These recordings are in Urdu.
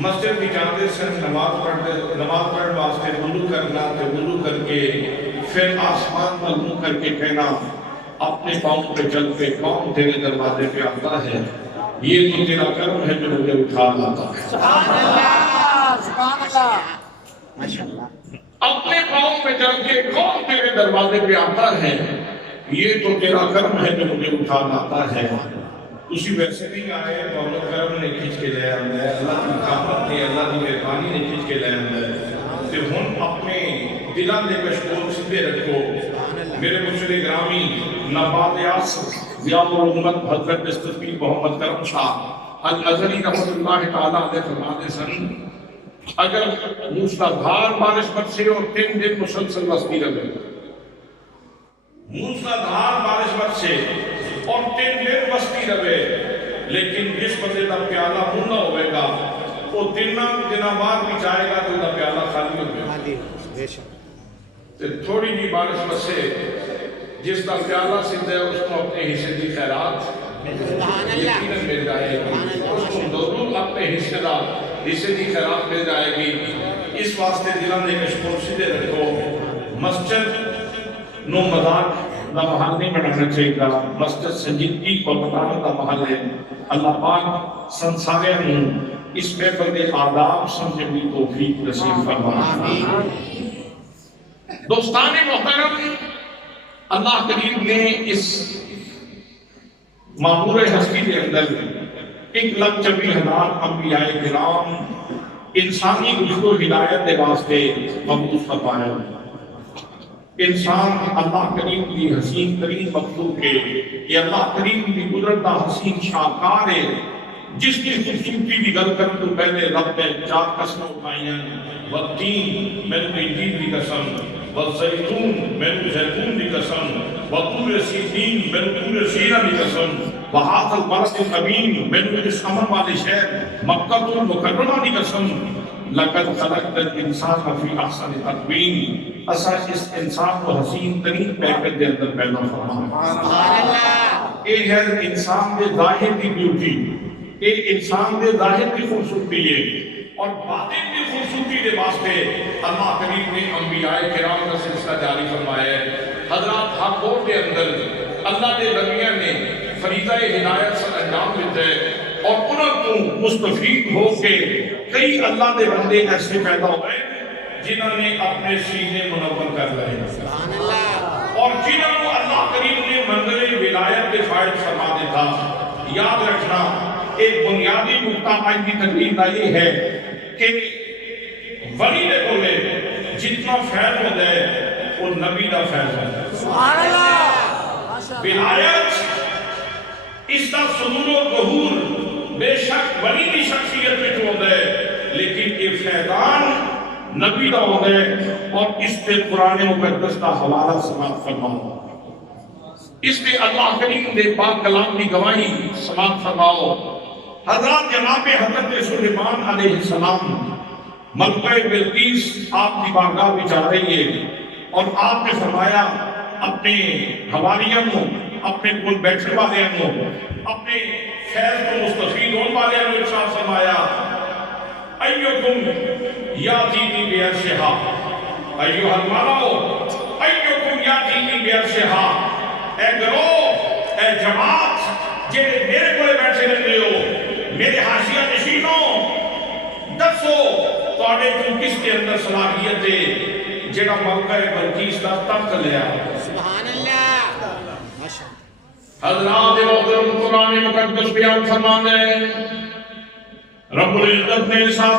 مسجد بھی جاتے سن نماز پڑھنے واسطے وضو کرنا تے وضو کر کے پھر آسمان پر منہ کر کے کہنا اپنے پاؤں پہ چل کے کون تیرے دروازے پہ آتا ہے، یہ تو تیرا کرم ہے جو مجھے اٹھا لاتا ہے۔ سبحان اللہ، سبحان اللہ، ماشاءاللہ۔ اپنے پاؤں پہ چل کے کون تیرے دروازے پہ آتا ہے، یہ تو تیرا کرم ہے جو مجھے اٹھا لاتا ہے۔ اسی ویسے نہیں آئے تو اللہ کرم نے کھینچ کے لے آتا ہے، اللہ کی رحمت نے، اللہ کی مہربانی نے کھینچ کے لے آتا ہے۔ کہ ہم اپنے دلان دے مشغول سیدھے رکھو۔ میرے مرشد گرامی نبات یاسر ضیاء الامت حضرت مستفی محمد کرم شاہ الازہری رحمۃ اللہ تعالیٰ علیہ فرماتے سن اگر موسلادھار بارش برسے اور 3 دن مسلسل وسطی رہے، موسلادھار بارش برسے اور 3 دن وسطی رہے، لیکن جس بندے کا پیالہ منہ نہ ہوئے گا وہ دنوں بعد بھی جائے گا تو وہ پیالہ خالی ہو گیا۔ تھوڑی جی بارش برسے، جس کا پیالہ سندھ ہے اس کو اپنے حصے کی خیرات یقیناً مل جائے گی، اس کو ضرور اپنے حصے کی خیرات مل جائے گی۔ اس واسطے دلان دے مشغول سیدھے رکھو۔ مسجد نو مذاق دا محل نہیں بنانا چاہیے گا، مسجد سنجیدگی کو بتانے کا محل ہے۔ اللہ پاک سنسارے ہوں اس محفل کے آداب سمجھنے کی توفیق نصیب فرمائے۔ دوستان محترم، اللہ کریم نے اس معمور ہستی کے اندر 1,24,000 انبیاء کرام انسانی رشد و ہدایت کے واسطے مبعوث فرمایا۔ انسان اللہ کریم کی حسین ترین مخلوق ہے، یہ اللہ کریم کی قدرت کا حسین شاہکار ہے، جس کی خوبصورتی کی گل کرنے تو پہلے رب نے 4 قسمیں اٹھائی ہیں۔ والتین میں نے انجیل کی قسم، والزیتون میں نے زیتون کی قسم، وطور سینین میں نے طور سینا کی قسم، وہذا البلد الامین میں نے اس امن والے شہر مکہ المکرمہ کی قسم، لقد خلقنا الانسان فی احسن تقویم، اسا اس انسان کو حسین ترین پیکج دے اندر پیدا فرمایا۔ اے ہے انسان کے ظاہر کی بیوٹی، اے انسان کے ظاہر کی خوبصورتی ہے، اور باطن کی خوبصورتی کے واسطے اللہ کریم نے انبیاء کرام کا سلسلہ جاری فرمایا ہے۔ حضرات حق دور کے اندر اللہ کے نبیوں نے فریضہ ہدایت سے انجام دیتے ہیں، اور انہوں کو مستفید ہو کے کئی اللہ کے بندے ایسے پیدا ہوئے جنہوں نے اپنے سینے منور کر رہے ہیں، اور جنہوں کو اللہ کریم نے منزل ولایت کے فائد فرما دیتا۔ یاد رکھنا ایک بنیادی نقطہ آج کی تقریر کا یہ ہے کہ ولی دے بولے جتنا فیض ہو جائے وہ نبی دا فیض ہے۔ سبحان اللہ، ولایت اس کا صدور و ظہور بے شک ولی کی شخصیت میں ہو جائے، لیکن یہ فیضان نبی دا ہو جائے، اور اس پہ قرآن مقدس کا حوالہ سماعت فرماؤ، اس پہ اللہ کریم نے پاک کلام کی گواہی سماعت فرماؤ۔ حضرات جناب حضرت سلیمان علیہ السلام ملکہ بلقیس آپ کی بارگاہ میں جا رہی ہے، اور آپ نے فرمایا اپنے حواریوں کو، اپنے کل بیٹھنے والے کو، اپنے فیض کو مستفید ہونے والے کو ارشاد فرمایا ایوکم یاتینی بعرشہا، ایوہ الملؤ ایوکم یاتینی بعرشہا، اے گروہ، اے جماعت جے میرے کولے بیٹھے رہتے ہو، میرے حاشیہ نشینوں، دسو تواڈے تو کس کے اندر صلاحیت ہے جڑا ملکہ بلقیس کا تخت لیا۔ سبحان اللہ، حضرات محترم قرآن مقدس بیان فرماتے ہیں، رب العزت نے ارشاد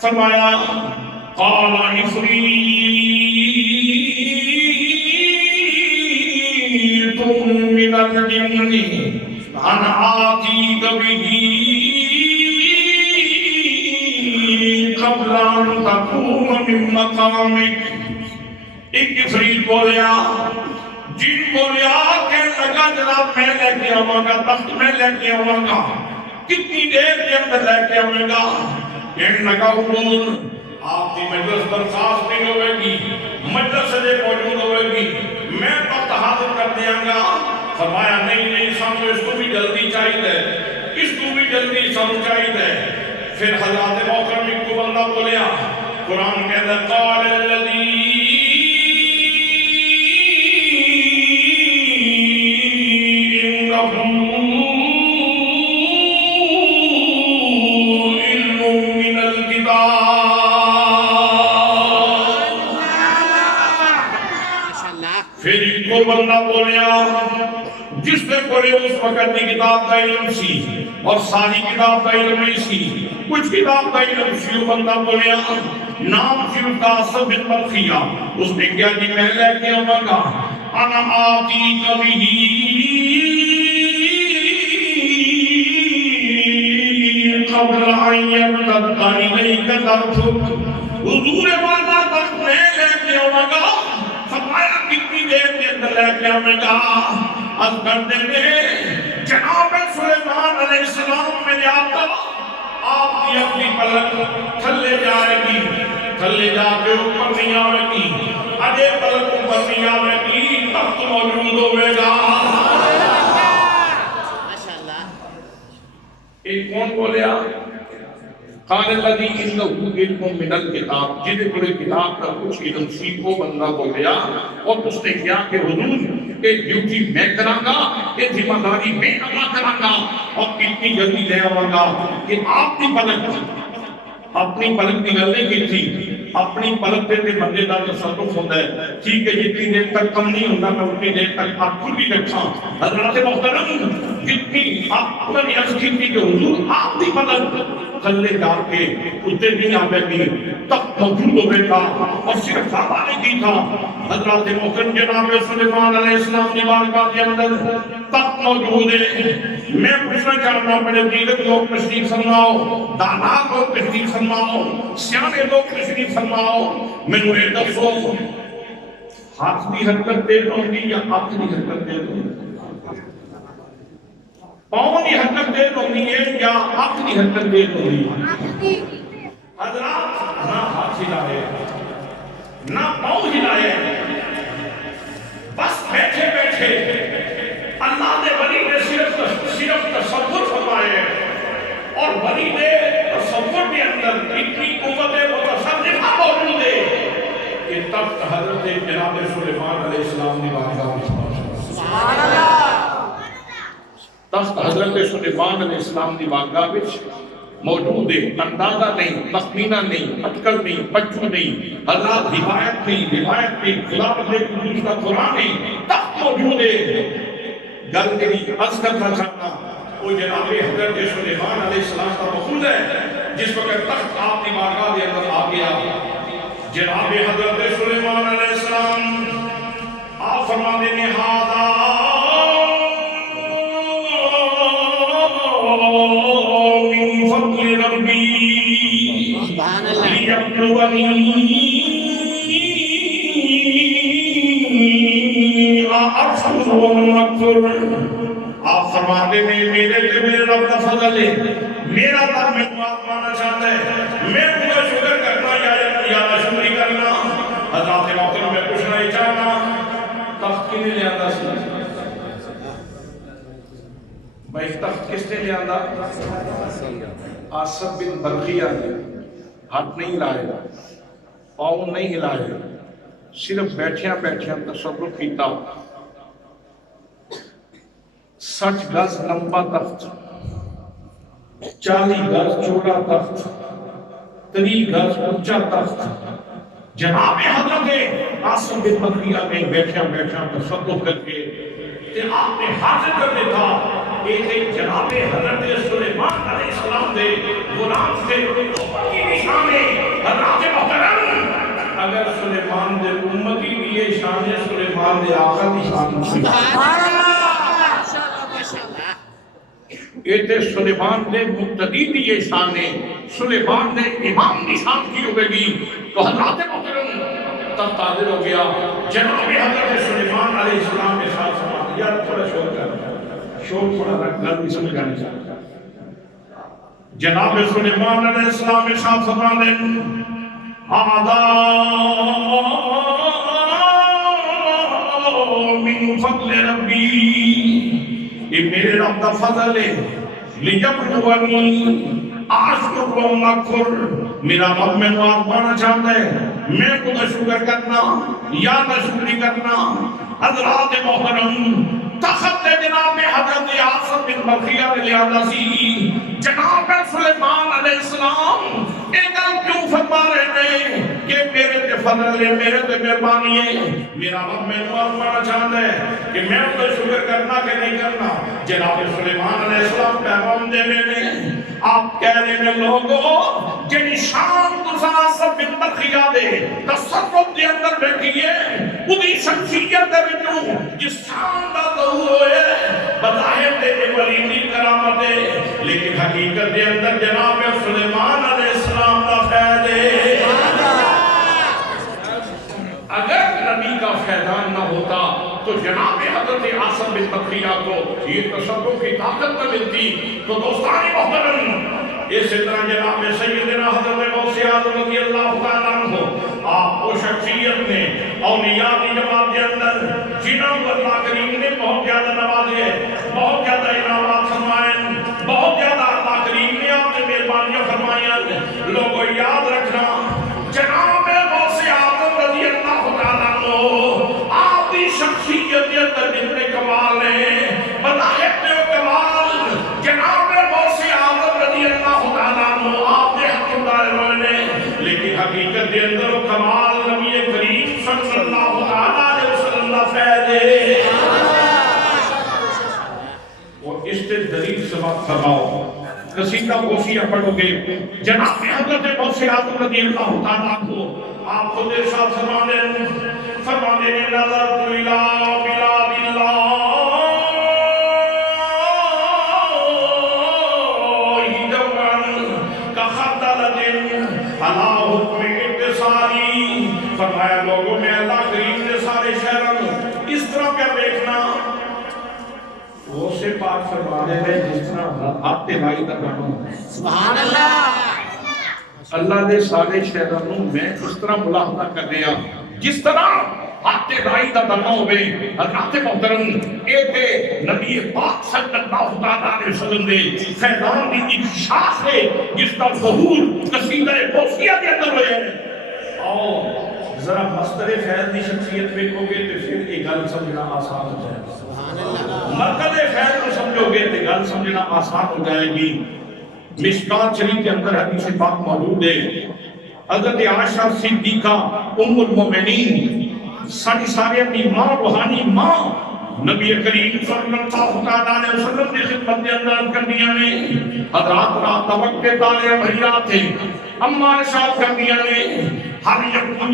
فرمایا قال عفریت من الجن ان آتیک بہ قبل ان تقوم من مقامک۔ ایک عفریت بولیا، جن بولیا کہ لگا جناب میں لے کے آواں گا، تخت میں لے کے آواں گا، کتنی دیر کے اندر لے کے آواں گا؟ کہنے لگا حضور آپ کی مجلس برخاست نہیں ہوئے گی، مجلس سے موجود ہوئے گی، میں تخت حاضر کر دیاں گا۔ فرمایا نہیں سانو اس کو بھی جلدی چاہیے، اس کو بھی جلدی سانو چاہیے۔ پھر حضرات محترم ایک کو بندہ بولیا قرآن کہتا ہے قال الذی بندہ بولیا جس نے پڑھے اس وقت کی کتاب کا علم سی اور ساری کتاب کا علم نہیں سی کچھ کتاب کا علم سی وہ بندہ بولیا نام سی اس کا عصب بن مرخیہ اس نے کیا جی میں لے کے آؤں گا انا آتی کبھی قبل آئین تدقانی نہیں کترفک حضور والا تک میں لے کے آؤں گا فرمایا کتنی دیر کے اندر لے کے ہمیں کہا از کرتے میں جناب سلیمان علیہ السلام میں آتا آپ کی اپنی پلک تھلے جائے گی تھلے جا کے اوپر نہیں آئے گی اجے پلک اوپر نہیں آئے گی تخت موجود ہوئے گا ایک کون بولیا قال الذی انه علم من الکتاب جنہیں پورے کتاب کا کچھ علم سی کو بندہ بولیا اور اس نے کیا کہ حضور کہ ڈیوٹی میں کراں گا یہ ذمہ داری میں ادا کراں گا اور کتنی جلدی لے آواں گا کہ آپ کی پلک کی گل نہیں کی تھی اپنی پلک پہ بندے کا تصرف ہوتا ہے ٹھیک ہے جتنی دیر تک کم نہیں ہوتا میں اتنی دیر تک آپ خود بھی رکھا حضرات محترم جتنی آپ نے عرض کی تھی کہ حضور آپ کی پلک تھلے جا کے اتنے نہیں آئے گی تب موجود ہوئے گا اور صرف بابا نے کی تھا حضرات محترم جناب سلیمان علیہ السلام کی بارگاہ کے اندر تب موجود ہے میں پوچھنا چاہتا ہوں بڑے دیگر لوگ تشریف فرماؤ دانا لوگ تشریف فرماؤ سیانے لوگ تشریف فرماؤ میں نے دسو ہاتھ کی حرکت دے دوں گی یا ہاتھ کی حرکت دے دوں گی پاؤں کی حرکت دے دوں گی یا ہاتھ کی حرکت دے دوں گی حضرات نہ ہاتھ ہلائے نہ پاؤں ہلائے بس بیٹھے بیٹھے اللہ نے ولی نے صرف تصور فرمائے اور ولی نے تصور کے اندر اتنی قوت متصرفہ موجود ہے کہ تب حضرت جناب سلیمان علیہ السلام نے بارگاہ میں سبحان اللہ تخت حضرت سلیمان علیہ السلام دی بارگاہ وچ موجود ہے اندازہ نہیں تخمینہ نہیں اٹکل نہیں پچو نہیں حضرات روایت نہیں خدا بندے قدوس کا قرآن نہیں تخت موجود ہے گل تیری عرض کرنا چاہتا وہ جناب حضرت سلیمان علیہ السلام کا مخوض ہے جس وقت تخت آپ کی بارگاہ کے اندر آ گیا جناب حضرت سلیمان علیہ السلام آپ فرماتے ہیں ہاذا من فضل ربی سبحان اللہ لیبلونی اکفر ام اکفر آپ فرماتے ہیں میرے رب کا فضل ہے میرا رب میں بات مانا چاہتا ہے میں پورا شکر کرنا یا ناشکری کرنا حضرات محترم میں پوچھنا ہی چاہنا تخت کی نہیں لے آتا سی بھائی تخت کس نے لے آتا عاصب بن برخیہ نے ہاتھ نہیں ہلائے پاؤں نہیں ہلائے صرف بیٹھیاں تصور کیتا 60 گز لمبا تخت 40 گز چوڑا تخت 30 گز اونچا تخت جناب حضرت عاصم بن برخیہ نے بیٹھیاں تصور کر کے کہ آپ نے حاضر کر دیتا ایک جناب حضرت سلیمان علیہ السلام دے غلام سے اوپر کی نشان ہے حضرات محترم اگر سلیمان دے امتی بھی یہ شان ہے سلیمان دے آقا دی شان سبحان اللہ ماشاءاللہ یہ تے سلیمان دے مقتدی دی یہ شان ہے سلیمان دے امام دی شان کی ہوئے گی تو حضرات محترم تب حاضر ہو گیا جناب حضرت سلیمان علیہ السلام کے ساتھ سماعت یا تھوڑا شور تھوڑا گل بھی سمجھ آنے چاہتا جناب سلیمان علیہ السلام کے ساتھ سماعت آدھا من فضل ربی یہ میرے رب کا فضل ہے لیبلونی آج کو مغفر میرا رب میں نواز پانا چاہتا ہے میں کو نہ شکر کرنا یا نہ شکری کرنا حضرات محترم تخت جناب حضرت آصف بن بلخیہ علیہ السلام جناب سلیمان علیہ السلام ایک کیوں فرما رہے ہیں کہ میرے تے فضل ہے میرے تے مہربانی ہے میرا رب میں نواز پانا چاہتا ہے کہ میں تو شکر کرنا کہ نہیں کرنا جناب سلیمان علیہ السلام پیغام دے رہے ہیں آپ کہہ رہے ہیں لوگوں جنی شام تسا آصف بن بلخیہ دے تصرف دے اندر بیٹھیے انہی شخصیت دے بچوں جس شام دا ظہور ہوئے بظاہر تیرے ولیدی کرامت ہے لیکن حقیقت دے اندر جناب سلیمان علیہ السلام دا فیض ہے اگر نبی کا فیضان نہ ہوتا تو جناب حضرت آصف بن بلخیہ کو یہ تصرف کی طاقت نہ ملتی تو دوستان محترم اسی طرح جناب سیدنا حضرت غوث اعظم رضی اللہ تعالیٰ عنہ آپ کو شخصیت نے اولیاء کی جماعت کے اندر جنہوں کو اللہ کریم نے بہت زیادہ نوازے بہت زیادہ انعامات فرمائے بہت زیادہ اللہ کریم نے آپ نے مہربانیاں فرمائیں لوگوں یاد رکھنا جناب غوث اعظم رضی اللہ تعالیٰ عنہ آپ کی شخصیت کے اندر جتنے کمال ہیں بظاہر میں وہ کمال جناب غوث اعظم رضی اللہ تعالیٰ عنہ آپ نے حق دائروں نے لیکن حقیقت کے اندر وہ کمال نبی کریم صلی اللہ علیہ وسلم کا فیض ہے وہ اس سے دلیل سے بات فرماؤ قصیدہ کوشیہ پڑھو گے جناب حضرت غوث اعظم رضی اللہ تعالیٰ کو آپ خود ارشاد فرمانے نظر تو الہ بلاد اللہ فرمایا لوگوں میں اللہ کریم نے سارے شہروں اس طرح کیا دیکھنا وہ سے پاک فرمانے میں جس طرح آتے بھائی کا گانوں سبحان اللہ اللہ نے سارے شہروں میں اس طرح ملاحظہ کر دیا جس طرح آتے بھائی کا گانوں ہوئے حضرات محترم ایک نبی پاک صلی اللہ علیہ وسلم نے فیضان دی ایک شاخ ہے جس کا ظہور قصیدہ غوثیہ کے اندر ہوئے اور ذرا مصدر فیض دی شخصیت دیکھو گے تو پھر یہ گل سمجھنا آسان ہو جائے گا مرکز فیض کو سمجھو گے تو گل سمجھنا آسان ہو جائے گی مشکات شریف کے اندر حدیث پاک موجود ہے حضرت عائشہ صدیقہ ام المومنین ساری اپنی ماں روحانی ماں نبی کریم صلی اللہ علیہ وسلم نے خدمت کے اندر کر دیا نے حضرات رات وقت تالے بھیا تھے اما ارشاد کر دیا نے ہر یکم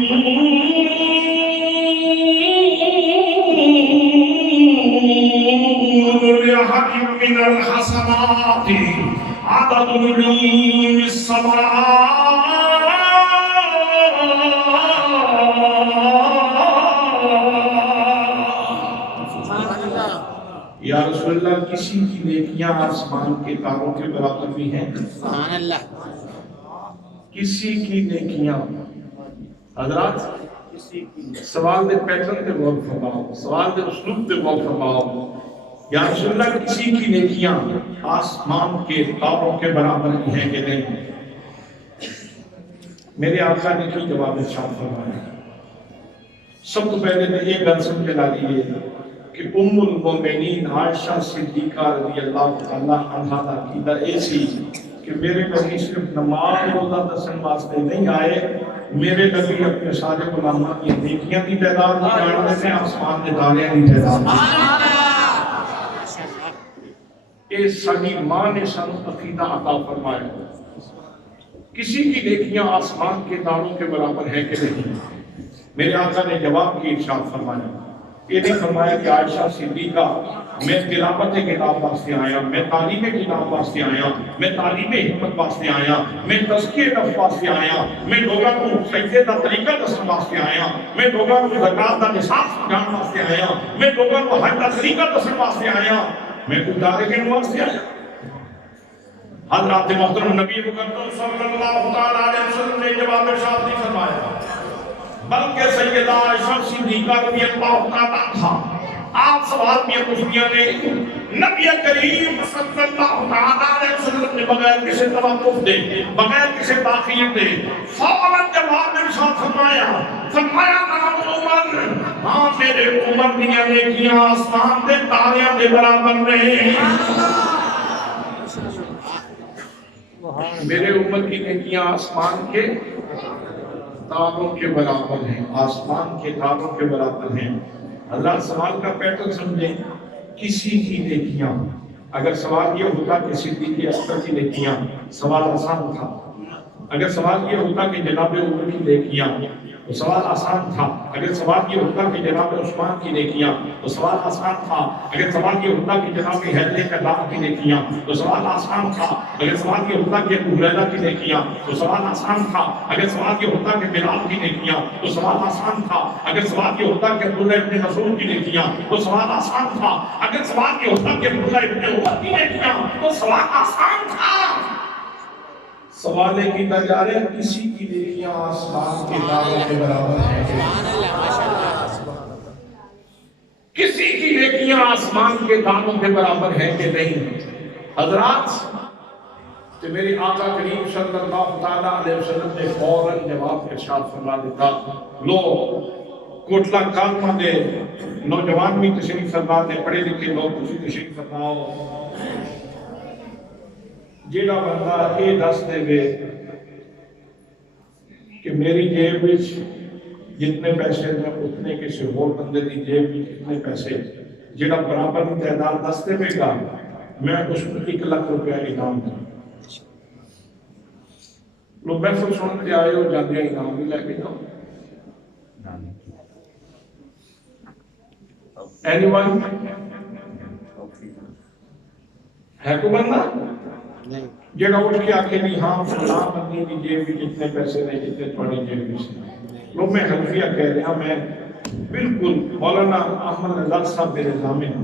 لحکم من الحسنات عدد نجوم السماء یا رسول اللہ کسی کی نیکیاں آسمان کے تاروں کے برابر بھی ہیں سبحان اللہ کسی کی نیکیاں حضرات سوال دے پیٹرن تے غور فرماؤ سوال دے اسلوب تے غور فرماؤ یا رسول اللہ کسی کی نیکیاں آسمان کے تاروں کے برابر بھی ہیں کہ نہیں میرے آقا نے کی جواب ارشاد فرمایا سب تو پہلے تو یہ گل سمجھ لا لیے کہ ام المومنین عائشہ صدیقہ رضی اللہ تعالیٰ عنہ کا عقیدہ ایسی کہ میرے نبی صرف نماز روزہ دسن واسطے نہیں آئے میرے نبی اپنے سارے غلاماں کی نیکیاں کی تعداد جانتے ہیں آسمان کے تارے کی تعداد اے ساری ماں نے سن عقیدہ عطا فرمایا کسی کی نیکیاں آسمان کے تاروں کے برابر ہے کہ نہیں میرے آقا نے جواب کی ارشاد فرمایا یہ نہیں فرمایا کہ عائشہ صدیقہ میں تلاوت کتاب واسطے آیا میں تعلیم کتاب واسطے آیا میں تعلیم حکمت واسطے آیا میں تزکیہ نفس واسطے آیا میں لوگوں کو سجدے دا طریقہ دسن واسطے آیا میں لوگوں کو زکات دا نصاب سمجھان واسطے آیا میں لوگوں کو حج دا طریقہ دسن واسطے آیا میں ادارے کے واسطے آیا حضرات محترم نبی مقدم صلی اللہ علیہ وسلم نے جواب ارشاد نہیں فرمایا بلکہ سیدہ عائشہ صدیقہ رضی اللہ تعالیٰ عنہا آپ سوال میں پوچھنیا نے نبی کریم صلی اللہ علیہ وسلم نے بغیر کسی توقف دے بغیر کسی تاخیر دے فوراً جواب ارشاد فرمایا نام عمر ہاں میرے عمر دیاں نیکیاں آسمان دے تاریاں دے برابر نہیں میرے عمر کی نیکیاں آسمان کے تاروں کے برابر ہیں آسمان کے تاروں کے برابر ہیں اللہ سوال کا پیٹرن سمجھیں کسی کی نیکیاں اگر سوال یہ ہوتا کہ صدیق اکبر کی نیکیاں سوال آسان تھا اگر سوال یہ ہوتا کہ جناب عمر کی نیکیاں تو سوال آسان تھا اگر سوال یہ ہوتا کہ جناب عثمان کی نیکیاں تو سوال آسان تھا اگر سوال یہ ہوتا کہ جناب حیدر کربلا کی نیکیاں تو سوال آسان تھا اگر سوال یہ ہوتا کہ ابو ہریرہ کی نیکیاں تو سوال آسان تھا اگر سوال یہ ہوتا کہ بلال کی نیکیاں تو سوال آسان تھا اگر سوال یہ ہوتا کہ عبداللہ ابن مسعود کی نیکیاں تو سوال آسان تھا اگر سوال یہ ہوتا کہ عبداللہ ابن عمر کی نیکیاں تو سوال آسان تھا سوالے کی تجارے کسی کی نیکیاں آسمان کے تاروں کے برابر ہیں کسی کی نیکیاں آسمان کے تاروں کے برابر ہیں کہ نہیں حضرات کہ میرے آقا کریم صلی اللہ علیہ وسلم نے فوراً جواب ارشاد فرما دیتا لو کوٹلا کالما دے نوجوان بھی تشریف فرما دے پڑھے لکھے لوگ اسی تشریف فرماؤ جیڑا بندہ یہ دس دے گے کہ میری جیب وچ جتنے پیسے ہیں اتنے کسی اور بندے دی جیب وچ اتنے پیسے جیڑا برابر کی تعداد دس دے گا میں اس کو 1 لاکھ روپیہ انعام دوں لوگ محفل سن کے آئے ہو جاتے ہیں انعام بھی لے کے جاؤ اینی ون ہے کوئی بندہ جیڑا اٹھ کے آکے نہیں ہاں فلاں بندے کی جیب بھی جتنے پیسے نہیں جتنے تھوڑی جیب بھی سے لوگ میں حنفیہ کہہ رہا میں بالکل مولانا احمد رضا صاحب میرے ضامن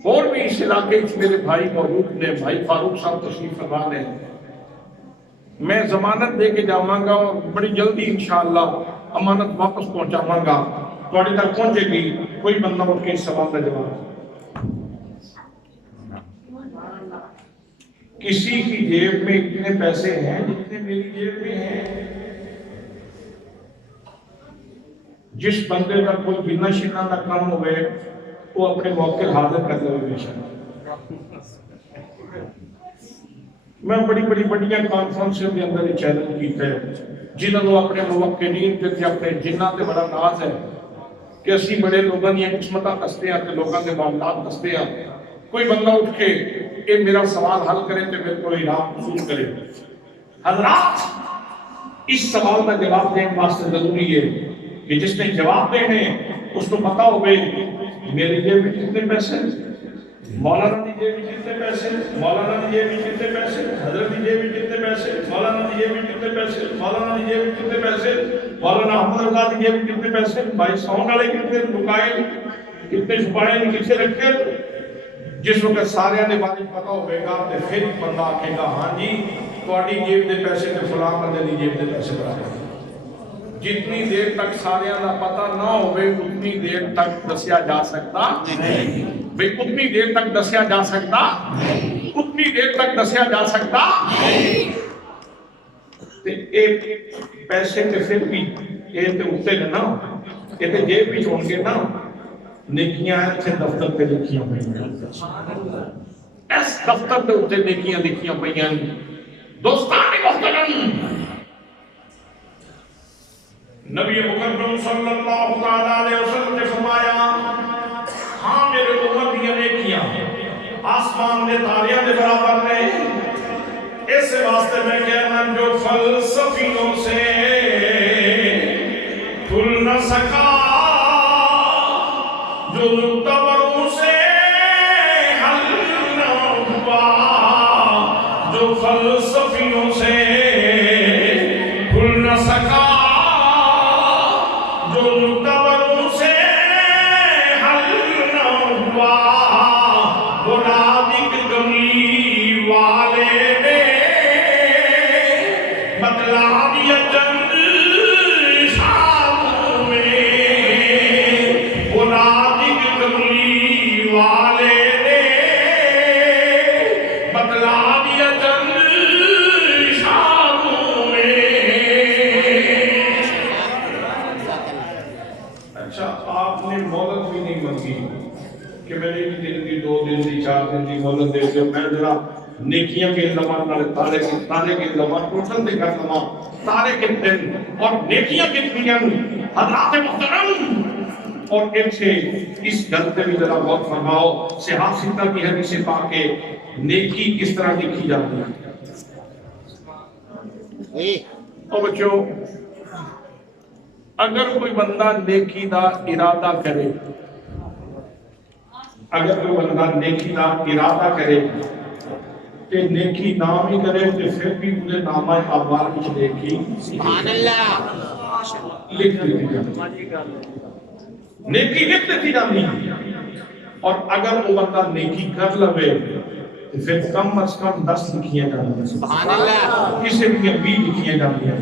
اور بھی اس علاقے میرے بھائی موجود نے بھائی فاروق صاحب تشریف فرما نے میں ضمانت دے کے جاؤں گا اور بڑی جلدی انشاءاللہ امانت واپس پہنچاؤں گا تھوڑی تک پہنچے گی کوئی بندہ اٹھ کے اس سوال کا جواب کسی کی جیب میں اتنے پیسے ہیں جتنے میری جیب میں ہیں جس بندے کا کوئی بنا شنا نہ کم ہوئے وہ اپنے موقع حاضر کر دے بے شک میں بڑی بڑیاں کانفرنسوں کے اندر یہ چیلنج کیتا ہے جنہوں نے اپنے موقعین کے اپنے جنہ تے بڑا ناز ہے کہ اسی بڑے لوگوں نے قسمتاں دستے ہیں کہ لوگوں کے معاملات دستے ہیں کوئی بندہ اٹھ کے کہ میرا سوال حل کرے تو میرے کو انعام حصول کرے حضرات اس سوال کا جواب دینے واسطے ضروری ہے کہ جس نے جواب دینے اس کو پتا ہو گئی میری جیب میں کتنے پیسے مولانا کی جیب میں کتنے پیسے مولانا کی جیب میں کتنے پیسے حضرت کی جیب میں کتنے پیسے مولانا کی جیب میں کتنے پیسے مولانا کی جیب میں کتنے پیسے مولانا احمد رضا کی جیب میں کتنے پیسے بھائی سون والے کتنے لکائے کتنے چھپائے کتنے رکھے جس وقت سارے نے بارے پتا ہوئے گا تو پھر بندہ آکھے گا ہاں جی تھوڑی جیب دے پیسے تے فلاں بندے دی جیب دے پیسے برابر جتنی دیر تک سارے کا پتا نہ ہوئے اتنی دیر تک دسیا جا سکتا نہیں بھئی اتنی دیر تک دسیا جا سکتا اتنی دیر تک دسیا جا سکتا ایک پیسے تے پھر بھی یہ تے اٹھتے نا یہ تے جیب بھی چھوڑ کے نا نیکیاں ایسے دفتر پہ لکھیاں پہیاں اس دفتر پہ اٹھتے نیکیاں لکھیاں پہیاں دوستان محترم نبی مکرم صلی اللہ علیہ وسلم نے فرمایا ہاں میرے عمر دیا نیکیاں آسمان نے تاریاں دے برابر نے اس واسطے میں کہنا جو فلسفیوں سے کھل نہ سکا جو متبروں سے حل نہ ہوا جو فلسفیوں سے کھل نہ سکا جو متبروں سے حل نہ ہوا وہ نادک کمی والے نے بتلا دیا چند شاموں میں وہ مولت دے دو میں ذرا نیکیاں کے زمان تارے کے زمان روشن دے کر زمان تارے کے دن اور نیکیاں کتنی ہیں حضرات محترم اور ان سے اس گل پہ بھی ذرا غور فرماؤ صحاح ستہ کی حدیث پاک کے نیکی کس طرح لکھی جاتی ہے اور بچوں اگر کوئی بندہ نیکی دا ارادہ کرے اگر کوئی بندہ نیکی دا ارادہ کرے کہ نیکی نام ہی کرے تو پھر بھی مجھے نامہ اعمال کچھ نیکی سبحان اللہ لکھ دیتی جاتی نیکی لکھ دیتی جاتی اور اگر وہ بندہ نیکی کر لوے تو پھر کم از کم 10 لکھیاں جاتی ہیں سبحان اللہ کسی بھی 20 لکھیاں جاتی ہیں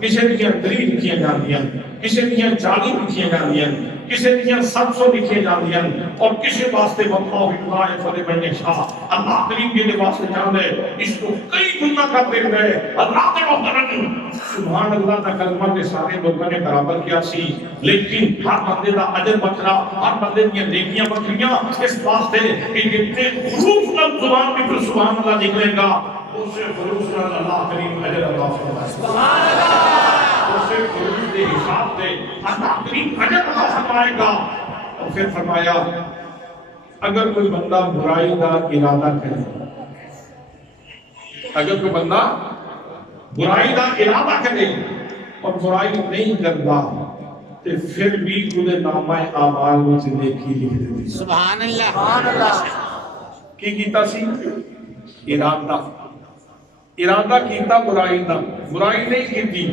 کسی بھی 30 لکھیاں جاتی ہیں کسی بھی 40 لکھیاں جاتی ہیں کسی بھی 700 لکھیاں جاتی ہیں اور کسی واسطے واللہ اللہ فضل من یشاء اللہ کریم کے واسطے جان ہے اس کو کئی گنا کرتے ہوئے اللہ کے محترم سبحان اللہ کا کلمہ کے سارے لوگوں نے برابر کیا سی لیکن ہر بندے دا اجر بکرا ہر بندے دی نیکیاں بکریاں اس واسطے کہ جتنے حروف نال زبان پہ سبحان اللہ نکلے گا اس سے حروف نال اللہ کریم اجر عطا فرمائے سبحان اللہ اس سے حروف کے حساب سے اللہ کریم اجر عطا فرمائے گا اور پھر فرمایا اگر کوئی بندہ برائی کا ارادہ کرے اگر کوئی بندہ برائی کا ارادہ کرے اور برائی نہیں کرتا تو پھر بھی انہیں نامہ اعمال میں سے نیکی لکھ دیتی سبحان اللہ کی کیتا سی ارادہ کیتا برائی دا برائی نہیں کیتی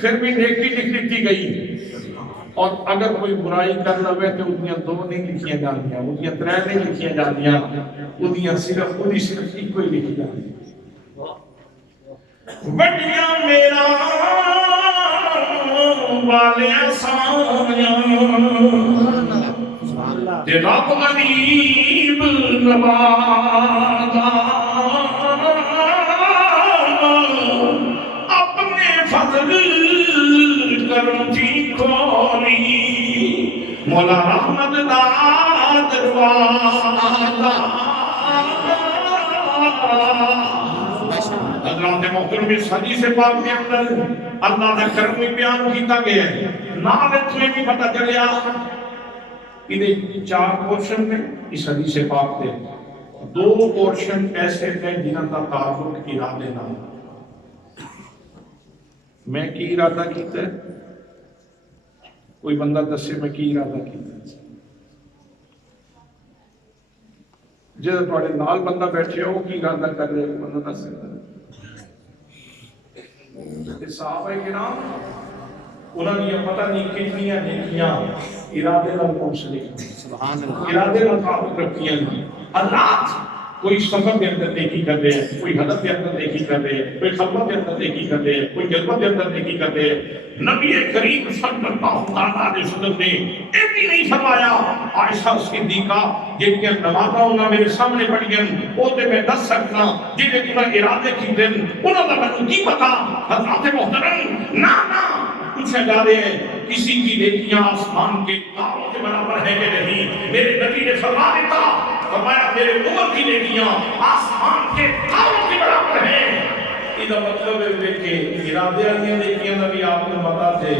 پھر بھی نیکی لکھ دیتی گئی اور اگر کوئی برائی کر لوے تو انہیاں 2 نہیں لکھیاں جاندیاں انہیاں 3 نہیں لکھیاں جاندیاں انہیاں صرف ایک کوئی لکھی جاندی بڑیاں میرا والے سانیاں تے رب غریب نوازا اپنے فضل کرم کی کھولی مولا رحمت دا دروازہ حضرات محترم اس حدیث پاک کے اندر اللہ نے کرم بیان کیتا گیا ہے نال تمہیں بھی پتہ چلیا انہیں 4 پورشن میں اس حدیث پاک دے 2 پورشن ایسے ہیں جنہاں کا تعلق ارادے نال میں کی ارادہ کیتا ہے کوئی بندہ دسے میں کی ارادہ کیتا ہے جب تھوڑے نال بندہ بیٹھے ہو کی ارادہ کر رہے ہو بندہ دس سکتا ہے صحابہ کرام انہوں نے پتہ نہیں کتنی نیکیاں ارادے نال منسلک سبحان اللہ ارادے نال تعلق رکھتی ہیں اللہ کوئی سفر کے اندر نیکی کر رہے ہیں کوئی حلف کے اندر نیکی کر رہے ہیں کوئی خلوت کے اندر نیکی کر رہے ہیں کوئی جلوت کے اندر نیکی کر رہے ہیں نبی کریم صلی اللہ علیہ وسلم نے ایک ہی نہیں فرمایا عائشہ صدیقہ جن کے نمازاں انہاں میرے سامنے پڑھیاں وہ تے میں دس سکنا جنہیں انہاں ارادے کی دن انہاں دا میں کی پتا حضرات محترم نہ پوچھا جا رہے ہیں کسی کی نیکیاں آسمان کے تاروں کے برابر ہے کہ نہیں میرے نبی نے فرما دیتا فرمایا میرے عمر کی نیکیاں آسمان کے تاروں کے برابر ہیں یہ مطلب ہے کہ ارادے والی نیکیاں نبی آپ کو بتا دے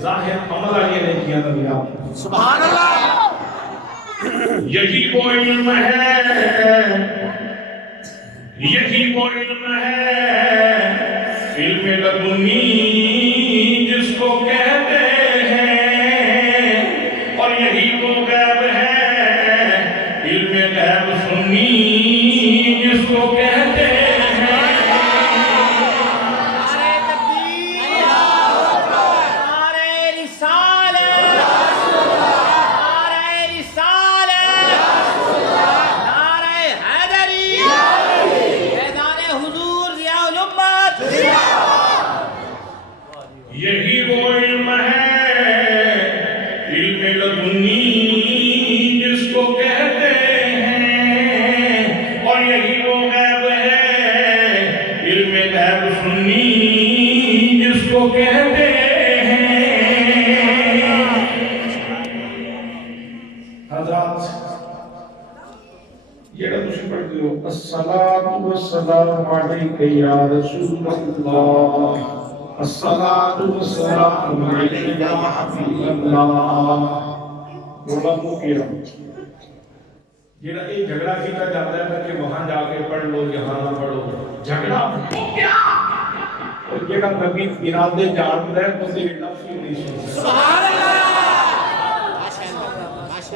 ظاہر عمل والی نیکیاں نبی آپ سبحان اللہ یہی وہ علم ہے یہی وہ علم ہے علم لدنی جس کو کہتے ہیں اور یہی وہ غیب ہے علم غیب سنی جس کو کہتے ہیں یہی وہ علم ہے علم لدنی جس کو کہتے ہیں اور یہی وہ غیب ہے علم غیب سنی جس کو کہتے ہیں حضرات یہ اگر تسی پڑھتے ہو الصلاة والسلام عليك يا رسول الله الصلاة والسلام عليك يا حبيب الله علماء کرام جڑا یہ جھگڑا کیتا جاتا ہے کہ وہاں جا کے پڑھ لو یہاں نہ پڑھو جھگڑا ہو گیا اور جڑا نبی ارادے جانتا ہے تو تیرے لفظ ہی نہیں سن سبحان اللہ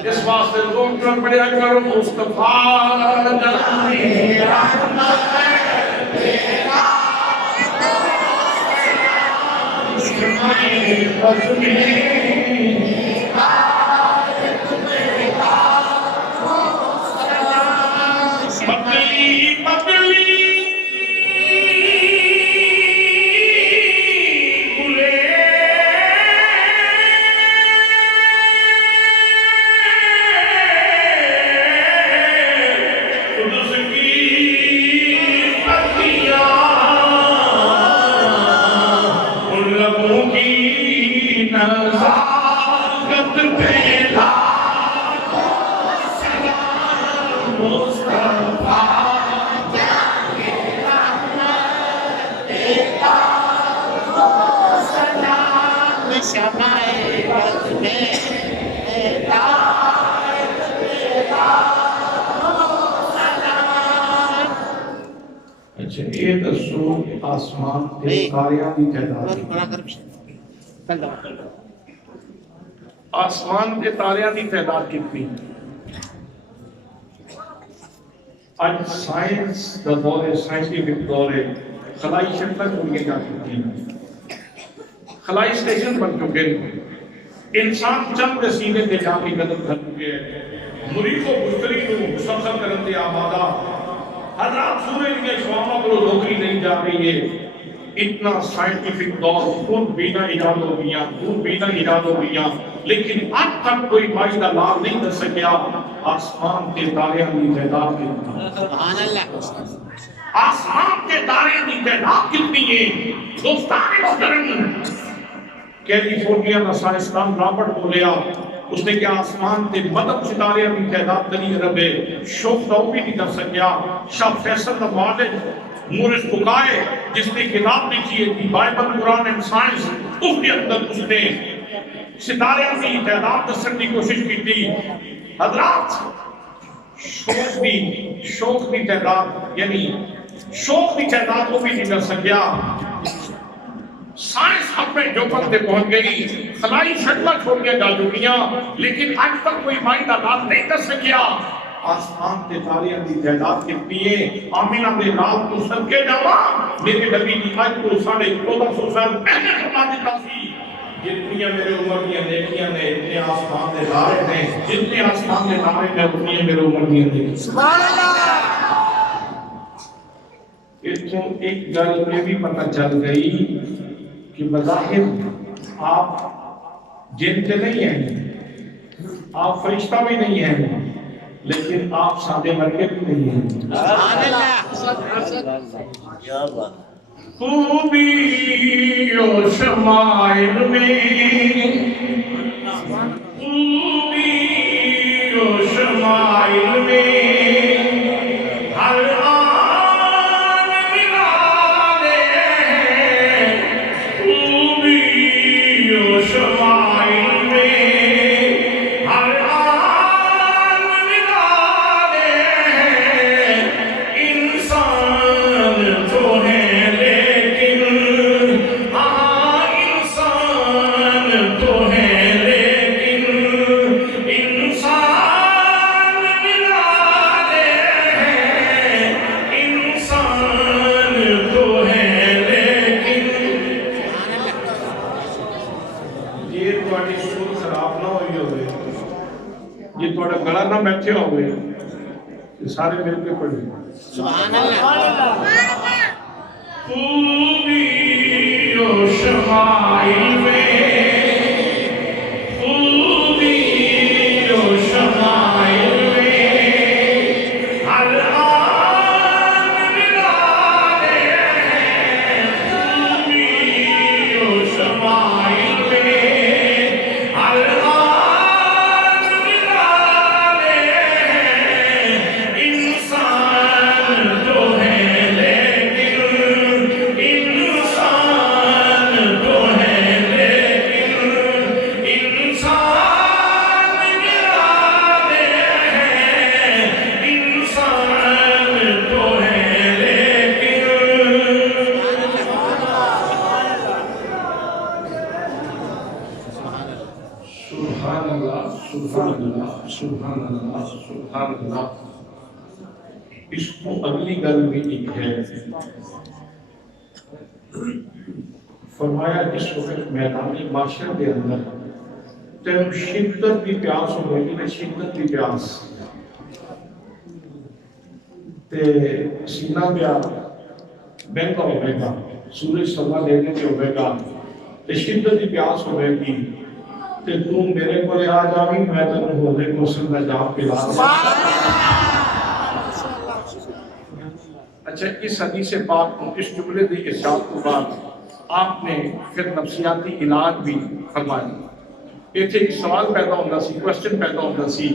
اس واسطے لوگ کر پڑھیا کرو مصطفیٰ نبی رحمت تیرا یہ دسو آسمان کے تاریاں کی تعداد آسمان کے تاریاں کی تعداد کتنی آج سائنس کا دور ہے سائنٹیفک دور ہے خلائی شکل دنیا جا چکی ہیں خلائی اسٹیشن بن چکے ہیں انسان چند سینے کے جا کے قدم کر چکے ہیں مریخ و مشتری کو سفر کرنے آبادہ ہر رات سورج کے شوامہ کو نوکری نہیں جا رہی ہے اتنا سائنٹیفک دور خون بینا ایجاد ہو گیا خون بینا ایجاد ہو گیا لیکن اب تک کوئی فائدہ لال نہیں کر سکیا آسمان کے تاریاں کی تعداد کتنی آسمان کے تاریاں کی تعداد کتنی ہے دوستان محترم کیلیفورنیا کا سائنسدان رابرٹ بولیا اس نے کیا آسمان تے مدد ستاریاں کی تعداد دنی عرب ہے شوق داؤ بھی نہیں کر سکیا شاہ فیصل والد مورس بکائے جس نے کتاب لکھی ہے کہ بائبل قرآن اینڈ سائنس اس کے اندر اس نے ستاریاں کی تعداد دسن کی کوشش کی تھی حضرات شوق کی تعداد یعنی شوق کی تعداد کو بھی نہیں کر سکیا سائنس اپنے جوپر سے پہنچ گئی خلائی شکلہ چھوڑ کے جا چکیاں لیکن آج تک کوئی مائدہ داد نہیں کر سکیا آسمان کے تاریاں کی تعداد کتنی ہے آمینہ دے رات کو صدقے جاوا میرے نبی کی آج کو 1450 سال پہلے فرما دیتا سی جتنی میرے عمر کی نیکیاں نے اتنے آسمان کے تارے ہیں جتنے آسمان کے تارے ہیں اتنی میرے عمر کی نیکیاں سبحان اللہ اتوں ایک گل میں بھی پتہ چل گئی کہ بظاہر آپ جنتے نہیں ہیں آپ فرشتہ بھی نہیں ہیں لیکن آپ سادے مرکے بھی نہیں ہیں خوبی و شمائل میں خوبی و شمائل میں بیٹھے ہوئے سارے مل کے پڑھیں سبحان اللہ خوبی و شمائل میں خوبی و شمائل میں ہر آن ملالے خوبی و شمائل میں ہر آن انسان سبحان اللہ. اس کو اگلی گل بھی ایک ہے. فرمایا جس وقت میدان معاشر کے اندر تین شدت کی پیاس ہوئے گی، شدت کی پیاس تے سینہ پیا بہتا ہوئے گا، سورج سوا دینے کے ہوئے گا تے شدت کی پیاس ہوئے گی تے تو میرے کو آ جاوی میں تینوں ہونے کو سندہ جام پلا دے. اچھا اس حدیث پاک کو اس جملے دی ارشاد کے بعد آپ نے پھر نفسیاتی علاج بھی فرمایا. ایتھے ایک سوال پیدا ہوتا سی، کوسچن پیدا ہوتا سی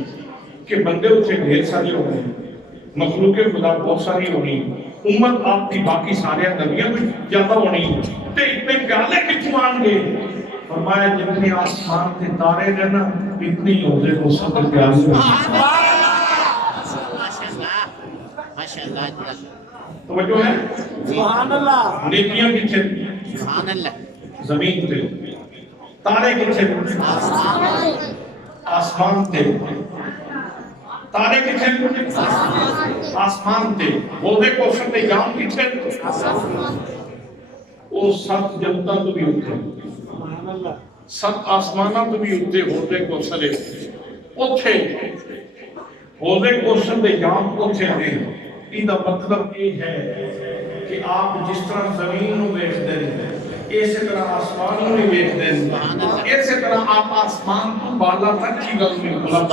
کہ بندے اتنے ڈھیر سارے ہونے، مخلوق خدا بہت ساری ہونی، امت آپ کی باقی سارے نبیوں بھی زیادہ ہونی، تے اتنے پیالے کتوں آن گے؟ فرمایا جتنے آسمان کے تارے رہنا اتنی ہوتے کو سب پیالے توجہ ہے. سبحان اللہ. نیکیاں کتنے؟ سبحان اللہ. زمین تے. تارے کتنے؟ آسمان تے. تارے کتنے؟ آسمان تے. بولے کوشن تے جام کتنے؟ وہ سات جنتا تو بھی ہوتے، سات آسمانہ تو بھی ہوتے ہوتے کوشنے اتھے ہوتے کوشن تے جام اتھے ہیں. ایدہ مطلب یہ ہے کہ آپ جس طرح زمین نو بیچ دیں اسی طرح آسمان نو بھی بیچ دیں، اسی طرح آپ آسمان تو بالا تک کی گل میں بلند.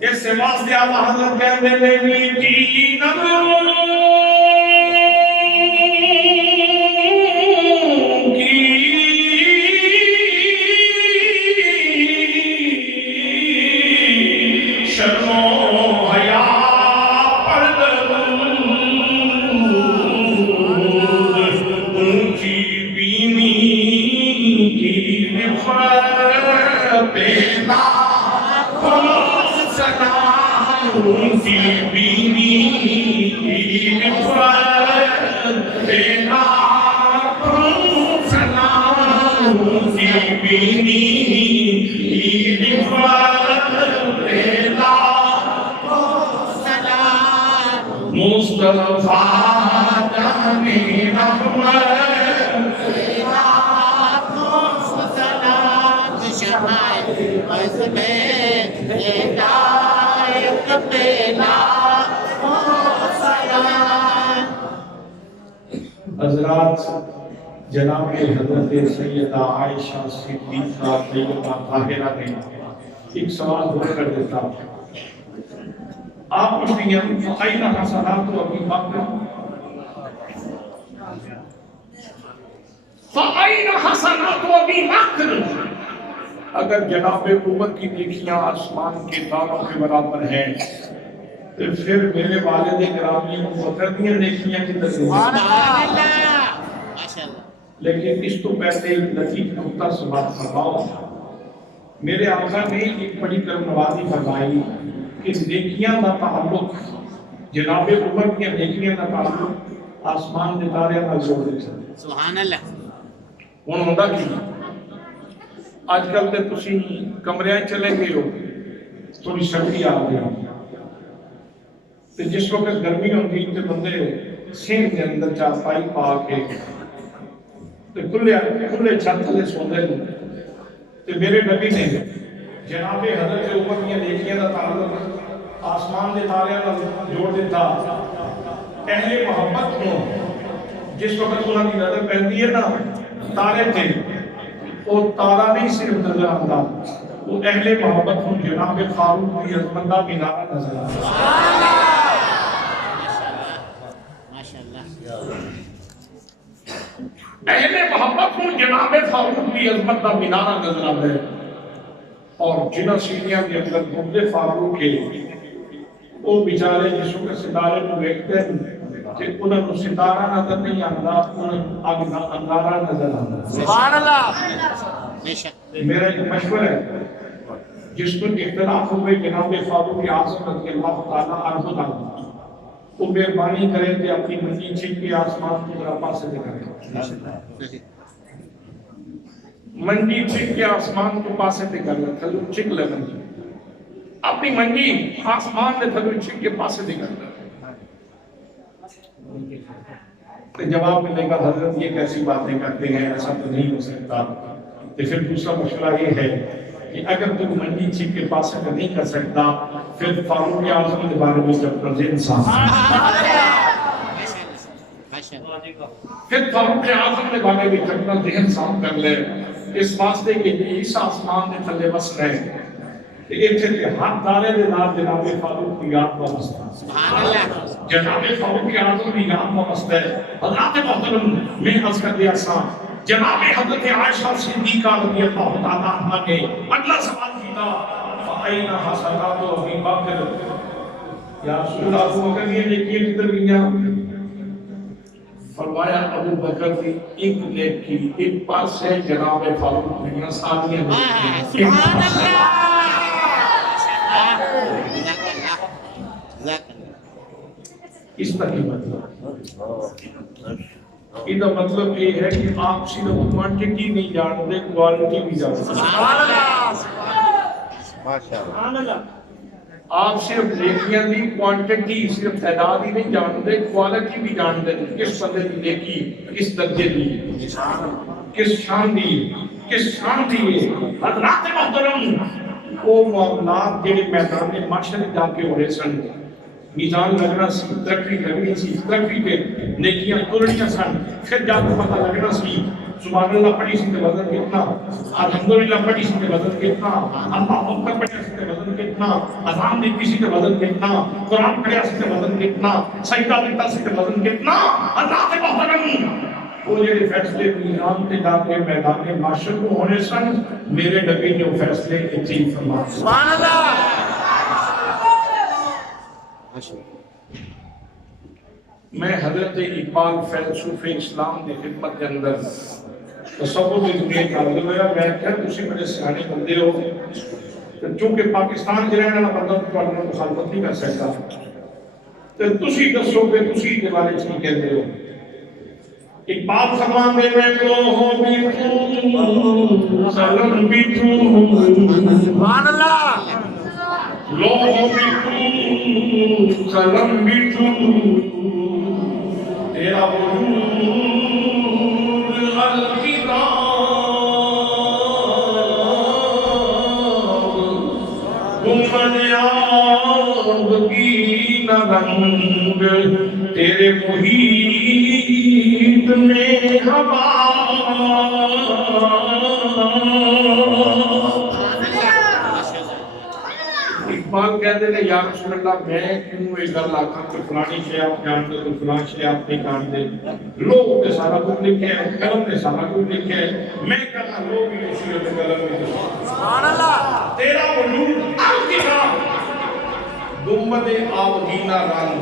اس سے واسطے اللہ حضرت کہتے ہیں میٹی حضرات جناب حضرت سیدہ عائشہ صدیقہ طیبہ طاہرہ نے ایک سوال ہو کر دیتا. آپ پوچھتے ہیں فَأَيْنَ حَسَنَاتُ أَبِي بَكْرٍ فَأَيْنَ حَسَنَاتُ أَبِي بَكْرٍ. اگر جناب عمر کی نیکیاں آسمان کے تاروں کے برابر ہیں تو پھر میرے والد گرامی بکر دیاں نیکیاں کی سبحان اللہ. لیکن اس تو پہلے ایک لطیف نقطہ سماعت فرماؤ. میرے آقا نے ایک بڑی کرم نوازی فرمائی کہ نیکیاں کا تعلق جناب عمر کی نیکیاں کا تعلق آسمان کے تارے نال جوڑ دیتا. سبحان اللہ. ہن ہوندا کی آج کل تے تسی کمرے چلے گئے ہو تھوڑی سردی آ گئی تے جس وقت گرمی ہوتی تے بندے سین کے اندر چارپائی پا کے تے کھلے چھت تھلے سوندے تے میرے نبی نے جناب حضرت عمر کی نیکیاں کا تعلق آسمان کے تارے نال جوڑ دیتا. اہل محبت کو جس وقت انہاں کی نظر پہنتی ہے نا تارے تھے وہ تارا نہیں صرف نظر آتا، وہ اہل محبت کو جناب فاروق کی عظمت کا مینارہ نظر آتا. اہل محبت کو جناب فاروق کی عظمت کا مینارہ نظر آتا ہے. اور جنہ سیڑھیاں کے اندر گھومتے فاروق کے وہ بیچارے جس وقت ستارے کو دیکھتے ہیں کہ انہوں نے ستارہ نظر نہیں آتا، انہوں اندارہ نظر آتا. سبحان اللہ. میرا ایک مشورہ ہے جس پر اختلاف ہوئے جناب فاروق اعظم رضی اللہ تعالیٰ عنہ وہ مہربانی کرے کہ اپنی منجی چھک کے آسمان کی طرف پاسے دکھائے. منجی چھک کے آسمان کو پاسے دکھائے تھلو چھک لے منجی اپنی منجی آسمان نے تھلو چھک کے پاس سے نکلتا تو جواب ملے گا حضرت یہ کیسی باتیں کرتے ہیں، ایسا تو نہیں ہو سکتا۔ تو پھر دوسرا مشورہ یہ ہے کہ اگر تم منجی چھک کے پاس سے نہیں کر سکتا، پھر فاروق اعظم کے بارے میں جب پرزین صاحب پھر فاروق اعظم کے بارے میں اپنا ذہن صاف کر لے، اس واسطے کہ عیسیٰ آسمان کے تھلے بس رہے کہ اتنے ہاتھ دارے دے نام جناب فاروق کی یاد وابستہ، جناب فاروق اعظم کی یاد وابستہ ہے۔ حضرات محترم میں عرض کر دیا سا، جناب حضرت عائشہ صدیقہ رضی اللہ تعالیٰ عنہ نے اگلا سوال کیا، فَأَيْنَ حَسَنَاتُ أَبِي بَکر، یا رسول اللہ ابو بکر یہ نیکیاں کدھر گئیاں؟ فرمایا ابو بکر کی ایک نیکی ایک پاس سے جناب فاروق نے ساتھیاں سبحان اللہ۔ اس طرح مطلب یہ مطلب یہ ہے کہ آپ صرف کوانٹٹی نہیں جانتے، کوالٹی بھی جانتے۔ آپ صرف نیکیاں دی کوانٹٹی صرف تعداد ہی نہیں جانتے، کوالٹی بھی جانتے، کس بندے کی نیکی کس درجے دی، کس شان دی، کس شان دی۔ حضرات محترم وہ معاملات جڑے میدان معاشر جا کے ہو رہے سن، میزان لگنا سی، ترقی لگنی سی، ترقی پہ نیکیاں تلنیاں سن، پھر جا کے پتہ لگنا سی سبحان اللہ پڑھی سی تے وزن کتنا، الحمدللہ پڑھی سی تے وزن کتنا، اللہ اکبر پڑھا سی تے وزن کتنا، اذان دی سی تے وزن کتنا، قرآن پڑھا سی تے وزن کتنا، سجدہ دیتا سی تے وزن کتنا۔ اللہ کے محترم وہ جڑے فیصلے میزان تے جا کے میدان معاشر کو ہونے سن، میرے نبی نے وہ فیصلے اتنی فرمائے۔ سبحان اللہ۔ میں حضرت اقبال فیلسوف اسلام کی خدمت کے اندر تصور کی دنیا کا حاضر ہوا، میں کہا تسی بڑے سیانے بندے ہو، چونکہ پاکستان کے رہنے والا بندہ تو اپنا مخالفت نہیں کر سکتا، تو تسی دسو کہ تسی کے بارے میں کہتے ہو۔ اقبال فرمان دے میں لوہو بھی تو سلم بھی تو سبحان اللہ۔ لوہو بھی تو سلم بھی تو تیرا وجود الکتاب گنبد آب کی نہ رنگ تیرے محیط میں ہوا۔ اقبال کہتے ہیں یا رسول اللہ میں کیوں ایک گل آکھاں کہ فلانی شے آپ جانتے تو فلان شے آپ نہیں جانتے، لوگ نے سارا کچھ لکھے ہیں، قلم نے سارا کچھ لکھے ہیں، میں کہنا لوگ ہی اسی اور قلم میں سبحان اللہ۔ تیرا وجود الکتاب گنبد آبگینہ رنگ،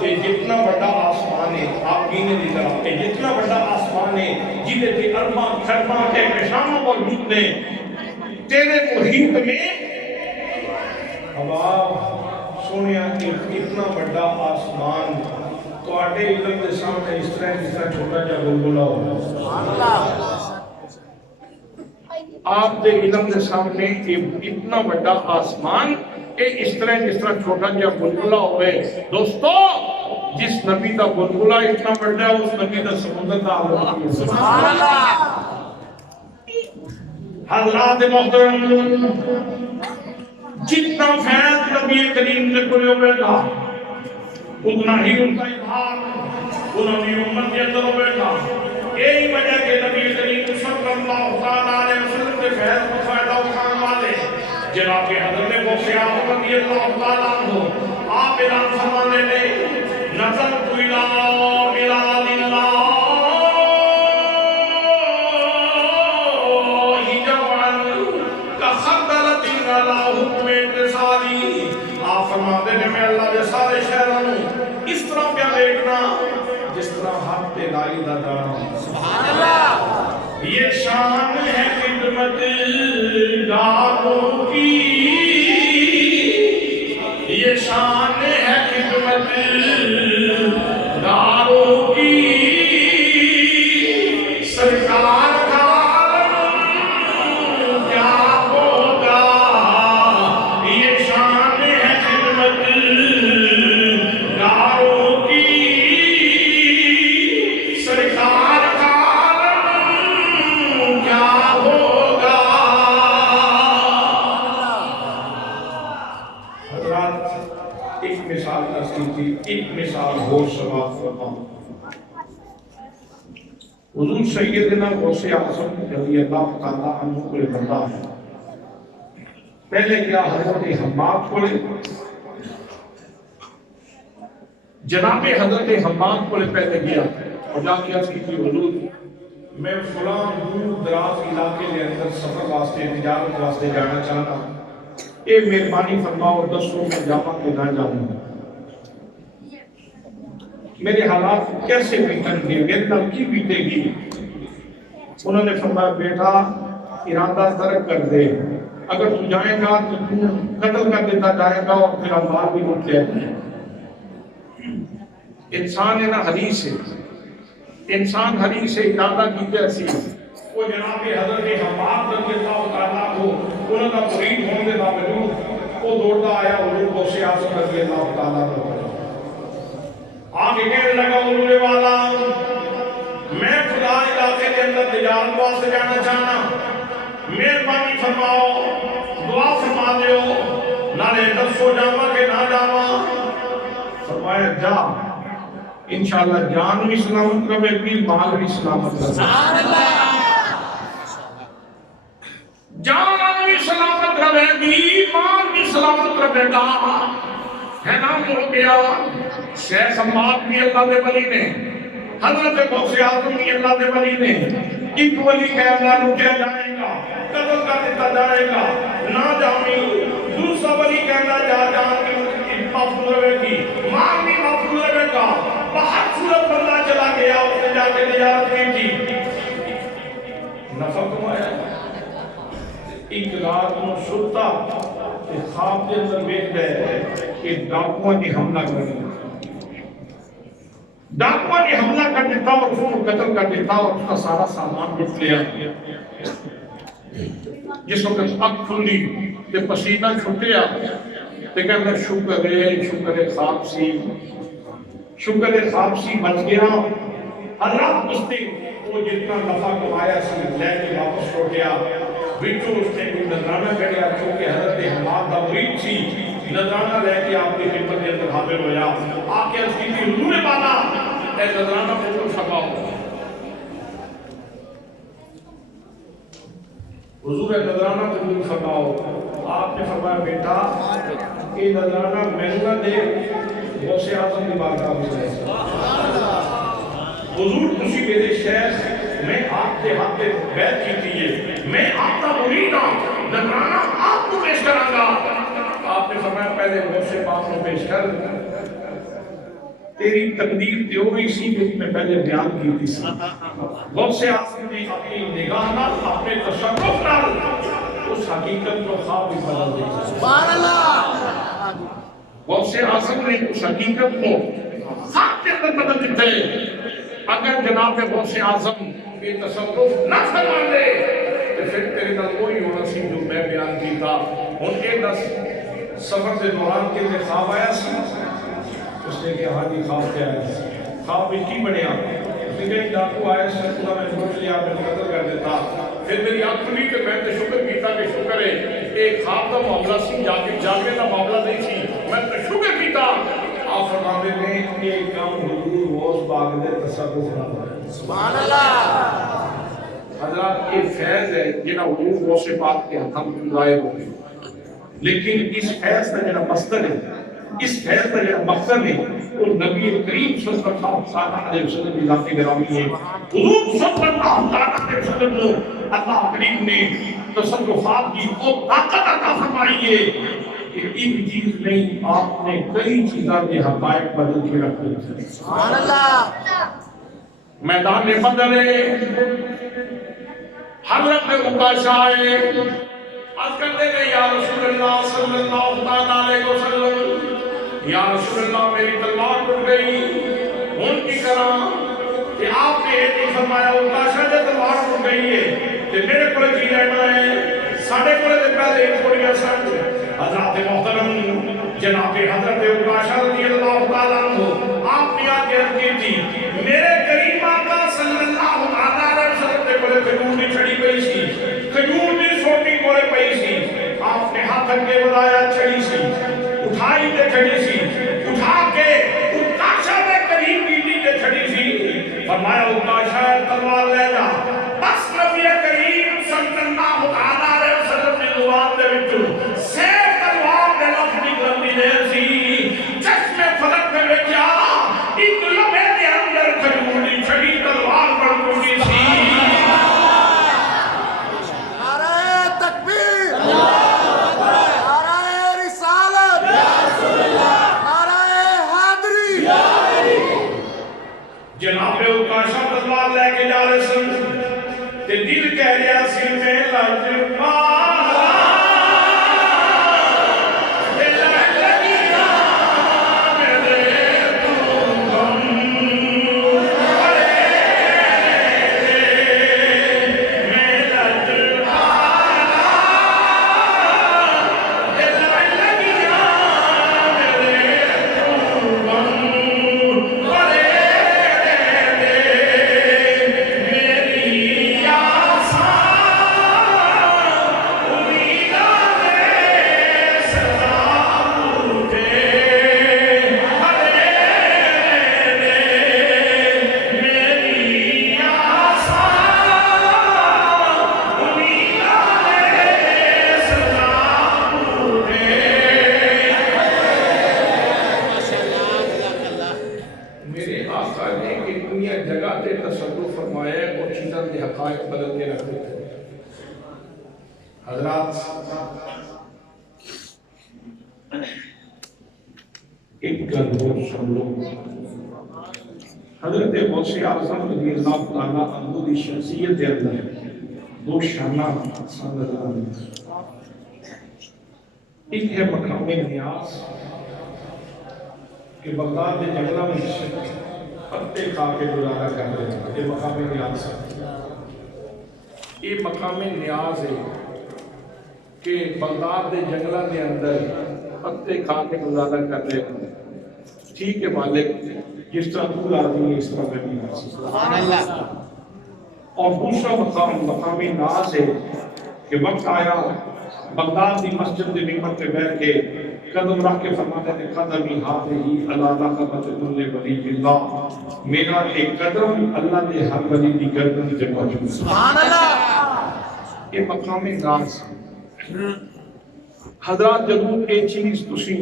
کہ جتنا بڑا آسمان ہے آبگینے دی طرح، کہ جتنا بڑا آسمان ہے جیدے تھی ارباں خرباں کے کشاموں موجود نے، تیرے محیط میں ہوا سونیا اتنا بڑا آسمان تو آٹے علم کے سامنے اس طرح چھوٹا جا بلبلا ہو۔ آپ دے علم کے سامنے اتنا بڑا آسمان اس طرح چھوٹا جا بلبلا ہوئے۔ دوستو جس نبی دا بلبلا اتنا بڑا ہے اس نبی دا سمندر دا عالم۔ سبحان اللہ۔ حضرات محترم جتنا فیض نبی کریم سے کوئی بیٹھا اتنا ہی ان کا اظہار انہوں نے امت کے اندر بیٹھا۔ یہی وجہ کہ نبی کریم صلی اللہ علیہ وسلم کے فیض کو فائدہ اٹھانے والے جناب حضرت غوث اعظم رضی اللہ تعالیٰ عنہ آپ اعلان فرمانے لے نظرت الی بلاد اللہ فرماتے ہیں میں اللہ کے سارے شہرانوں اس طرح کیا دیکھنا جس طرح حق پہ لائی دادا۔ سبحان اللہ۔ یہ شان ہے خدمت داروں کی، یہ شان ہے خدمت داروں ہو سواب فرما۔ حضور سیدنا غوث اعظم رضی اللہ تعالیٰ عنہ کو بندہ ہے، پہلے کیا حضرت حماد کو جناب حضرت حماد کو پہلے گیا اور جا کے عرض کی تھی حضور میں فلاں دور دراز علاقے کے اندر سفر واسطے تجارت واسطے جانا چاہتا اے مہربانی فرماؤ دسو میں جاواں کہ نہ جاؤں، میرے حالات کیسے بیتیں گے، میرے نال کی بیتے گی؟ انہوں نے فرمایا بیٹا ارادہ ترک کر دے، اگر تو جائے گا تو تو قتل کر دیتا جائے گا اور پھر اموال بھی لوٹ لے گا۔ انسان ہے نا حدیث ہے، انسان حدیث ہے ارادہ کیتے ایسی وہ جناب حضرت حماد رضی اللہ تعالیٰ کو انہوں کا مرید ہونے کے باوجود وہ دوڑتا آیا حضور غوث اعظم رضی اللہ تعالیٰ کو آگے کہنے لگا حضور والا میں خدا علاقے کے اندر تجارت واسطے جانا چاہنا، مہربانی فرماؤ دعا فرما دیو نالے دسو جاواں کہ نہ جاواں؟ فرمایا جا انشاءاللہ جان بھی سلامت رہے گی مال بھی سلامت رہے گی، جان بھی سلامت رہے گی مال بھی سلامت رہے گا۔ ہے نام ہو گیا شیخ حماد بھی اللہ دے ولی نے، حضرت غوث اعظم بھی اللہ دے ولی نے، ایک ولی کہنا لوٹیا جائے گا قتل کر دیتا جائے گا نہ جامی، دوسرا ولی کہنا جا جان کی محفوظ رہے گی مال بھی محفوظ رہے گا۔ باہر صورت بندہ چلا گیا اس نے جا کے تجارت کی تھی، نفع کمایا، ایک رات میں ستا خواب کے اندر دیکھ گئے کہ ڈاکواں نے حملہ کر دیا، ڈاکواں نے حملہ کر دیتا اور اس کو قتل کر دیتا اور اس کا سارا سامان لوٹ لیا۔ جس وقت اک کھلی تے پسینہ چھٹیا تے کہنا شکر ہے خواب سی، شکر ہے خواب سی بچ گیا۔ اللہ اس نے وہ جتنا نفع کمایا سی لے کے واپس ہو گیا، بچوں اس نے کوئی نذرانہ کریا کیونکہ حضرت حماد دا مرید سی، نذرانہ لے کے آپ کی خدمت کے اندر حاضر ہویا، آ کے اس کی حضور بالا اے نذرانہ کو چھپاؤ، حضور نذرانہ قبول فرماؤ۔ آپ نے فرمایا بیٹا یہ نذرانہ میں نہ دے غوث اعظم کی بارگاہ میں جائے، حضور تسی میرے شیخ میں آپ کے ہاتھ پہ بیعت کی تھی، میں آپ کا مرید ہوں، نذرانہ آپ کو پیش کراں گا۔ آپ نے فرمایا پہلے غوث پاک کو پیش کر، تیری تقدیر جو ہوئی سی میں پہلے بیان کی تھی۔ غوث اعظم نے اپنی نگاہ نہ اپنے تصرف نال اس حقیقت کو خواب بھی بدل دیا۔ سبحان اللہ۔ غوث اعظم نے اس حقیقت کو خواب کے اندر بدل دیتے۔ اگر جناب غوث اعظم کے تصرف نہ فرما دے تو پھر تیرے نال وہی ہونا سی جو میں بیان کی تھا۔ ان کے 10 سفر کے دوران کے لیے خواب آیا سی، اس نے کہا ہاں جی خواب کیا ہے؟ خواب میں کی بنیا؟ اس نے کہا ڈاکو آیا سرکولا میں سوچ لیا میں قتل کر دیتا، پھر میری آنکھ کھلی کہ میں تو شکر کیتا کہ شکر ہے ایک خواب کا معاملہ سی، جاگنے کا معاملہ نہیں سی، میں تو شکر کیتا۔ آپ فرماتے ہیں کہ یہ کام حضور غوث پاک نے تصرف نہ ہوا۔ سبحان اللہ۔ حضرات یہ فیض ہے جنہا حضور غوث پاک کے ہاتھوں میں ظاہر ہو گئی، لیکن اس فیض کا جنہا مصدر ہے، اس فیض کا جنہا مقصد ہے وہ نبی کریم صلی اللہ علیہ وسلم کی ذات گرامی ہے۔ حضور صلی اللہ علیہ وسلم کو اللہ کریم نے تصرفات کی وہ طاقت عطا فرمائی ہے کہ ایک چیز نہیں، آپ نے کئی چیزاں کے حقائق بدل کے رکھ دی۔ سبحان اللہ۔ میدان بدر حضرت عکاشہ آئے، عرض کرتے ہیں یا رسول اللہ صلی اللہ علیہ وسلم، یا رسول اللہ میری تلوار ٹوٹ گئی، ان کی کرام کہ آپ نے یہ فرمایا عکاشہ جب تلوار ٹوٹ گئی ہے کہ میرے کو جی رہنا ہے، ساڑھے کو پہلے ایک تھوڑی سن حضرت محترم جناب حضرت عکاشہ رضی اللہ تعالیٰ عنہ آپ نے آج عرض کی تھی میرے کریم آقا صلی اللہ علیہ وسلم نے بڑے کھجور کی چھڑی پئی سی، کھجور کی سوٹی بڑے پئی سی، آپ نے ہاتھ کے بلایا چھڑی سی، اٹھائی تے چھڑی سی، اٹھا کے عکاشہ نے فرمایا اوکاشا تلوار لے جا بس نبی کریم صلی اللہ علیہ وسلم نے زبان دے وچوں سیف تلوار دے لفظ نکلدی دے سی چشم فلک میں ویکھیا ایک لمحے دے اندر کھجور دی چھڑی تلوار بن گئی سی نعرہ تکبیر نعرہ رسالت نعرہ حیدری جناب اوکاشا تلوار لے کے جا رہے سن تے دل کہہ رہا سی میں لجپا حضرات ایک گل سن لو حضرت غوث اعظم رضی اللہ تعالیٰ عنہ کی شخصیت کے اندر دو شانہ سن ایک ہے مقام نیاز کہ بغداد کے جنگلوں میں پتے کھا کے گزارا کر رہے ہیں یہ مقام نیاز ہے یہ مقام نیاز ہے کہ بغداد کے جنگلوں کے اندر پتے کھا کے گزارا کر رہے ہیں ٹھیک ہے مالک جس طرح تو راضی ہے اس طرح میں بھی راضی سبحان اللہ اور دوسرا مقام ناز ہے کہ وقت آیا بغداد کی مسجد کے ممبر پہ بیٹھ کے قدم رکھ کے فرماتے ہیں قدمی ہاتھی اللہ قدمت کل ولی اللہ میرا ایک قدم اللہ نے ہر ولی کی گردن سے موجود سبحان اللہ یہ مقام ناز حضرات جدوں یہ چیز تسی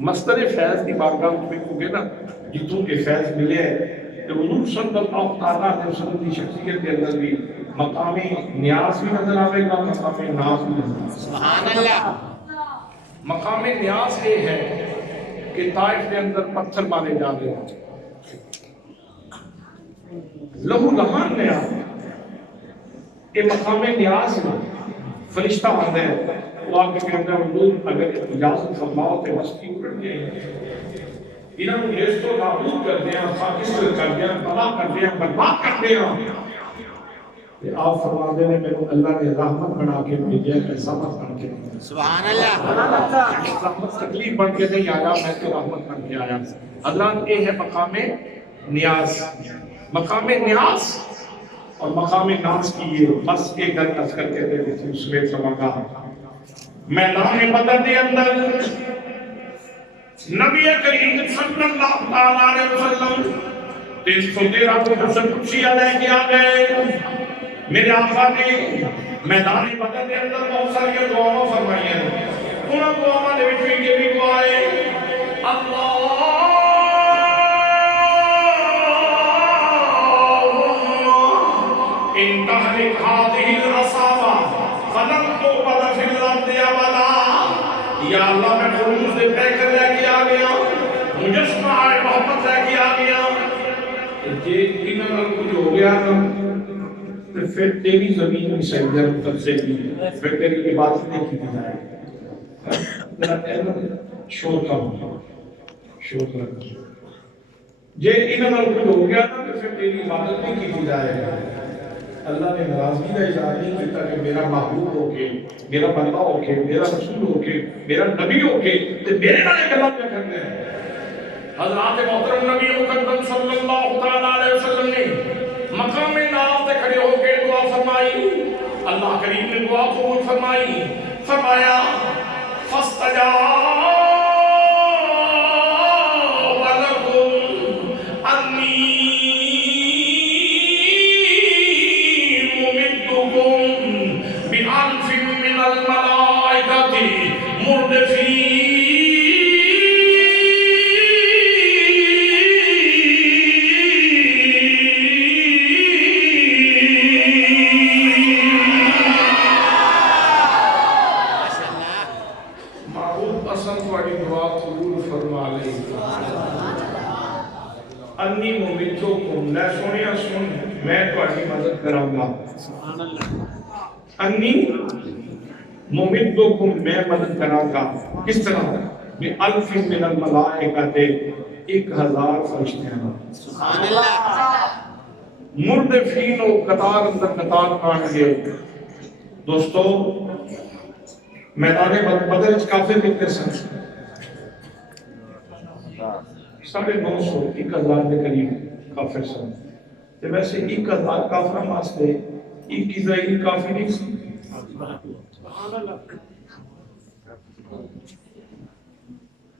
مصدر فیض کی بارگاہ میں دیکھو گے نا جتوں کے فیض ملے تو حضور صلی اللہ علیہ وسلم کی شخصیت کے اندر بھی مقام نیاز بھی نظر آئے گا مقام ناز بھی نظر آئے گا سبحان اللہ مقام نیاز یہ ہے کہ طائف کے اندر پتھر مارے جا رہے ہیں لہو لہان میں یہ مقام نیاز ہے فرشتہ آتے ہیں وہ آپ کے کہتے ہیں حضور اگر اجازت فرماؤ تو مستی اڑ گئے انہوں نے نیست و نابود کر دیا خاکستر کر دیا تباہ کر دیا برباد کر دیا آپ فرما دے نے میرے اللہ نے رحمت بنا کے بھیجا ہے رحمت بن کے سبحان اللہ رحمت تکلیف بن کے نہیں آیا میں تو رحمت بن کے آیا حضرات یہ ہے مقام نیاز مقام نیاز اور مقام ناز کی یہ بس ایک گل ٹچ کر کے دے تھی اس میں سمجھا میدان بدر کے اندر نبی کریم صلی اللہ علیہ وسلم 313 کو حسن قدسیہ لے کے آ گئے میرے آقا نے میدان بدر کے اندر بہت ساری دعاواں فرمائی ہیں انہاں دعاواں دے وچ یہ بھی دعا ہے اللہم ان تحرک هذه العصابہ فلن تقبل فی الارض ابدا یا اللہ میں خروج سے پیکر لے کے آ گیا مجسمہ محبت لے کے آ گیا جے انہاں کچھ ہو گیا تو پھر تیری زمین میں سجدہ تبصرے کی پھر تیری عبادت نہیں کی جائے شور کا شور کا جے انہاں کچھ ہو گیا تو پھر تیری عبادت نہیں کی جائے اللہ نے ناراضگی کا اظہار نہیں کیتا کہ میرا محبوب ہو کے میرا بندہ ہو کے میرا رسول ہو کے میرا نبی ہو کے تے میرے نال گلاں کیا کرتے ہیں حضرات محترم نبی مقدم صلی اللہ تعالی علیہ وسلم نے مقام ناز تے کھڑے ہو کے دعا فرمائی اللہ کریم نے دعا قبول فرمائی فرمایا فاستجاب لكم انی انی ممدکم لے سونیا سن میں تہاڈی مدد کراں گا انی ممدکم میں مدد کراں گا کس طرح بِأَلْفٍ مِّنَ الْمَلَائِكَةِ 1000 فرشتیاں سبحان اللہ مردفین و قطار اندر قطار آن گے دوستو میدان بدر کافر کتنے سن 950 1000 کے قریب کافر سن تو ویسے 1000 کافر واسطے ایک اسرائیلی کافی نہیں سی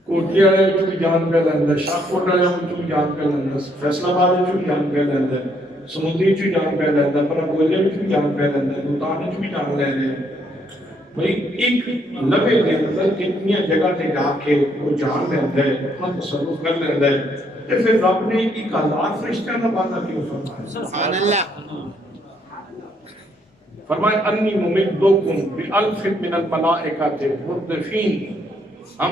کوٹلی والے وچ بھی جان پہ لیندا شاہ کوٹ والے وچ بھی جان پہ لیندا فیصل آباد وچ بھی جان پہ لیندا سمندری وچ بھی جان پہ لیندا پر گولے وچ بھی جان پہ لیندا ملتان وچ بھی جان لے رہے بھئی ایک لمحے کے اندر کتنی جگہ تے جا کے وہ جان لیندا ہے اپنا تصرف کر لیندا ہے تے پھر رب نے 1000 فرشتیاں دا وعدہ کیوں فرمایا سبحان اللہ فرمایا انی ممدکم بِأَلْفٍ مِّنَ الْمَلَائِكَةِ مُرْدِفِينَ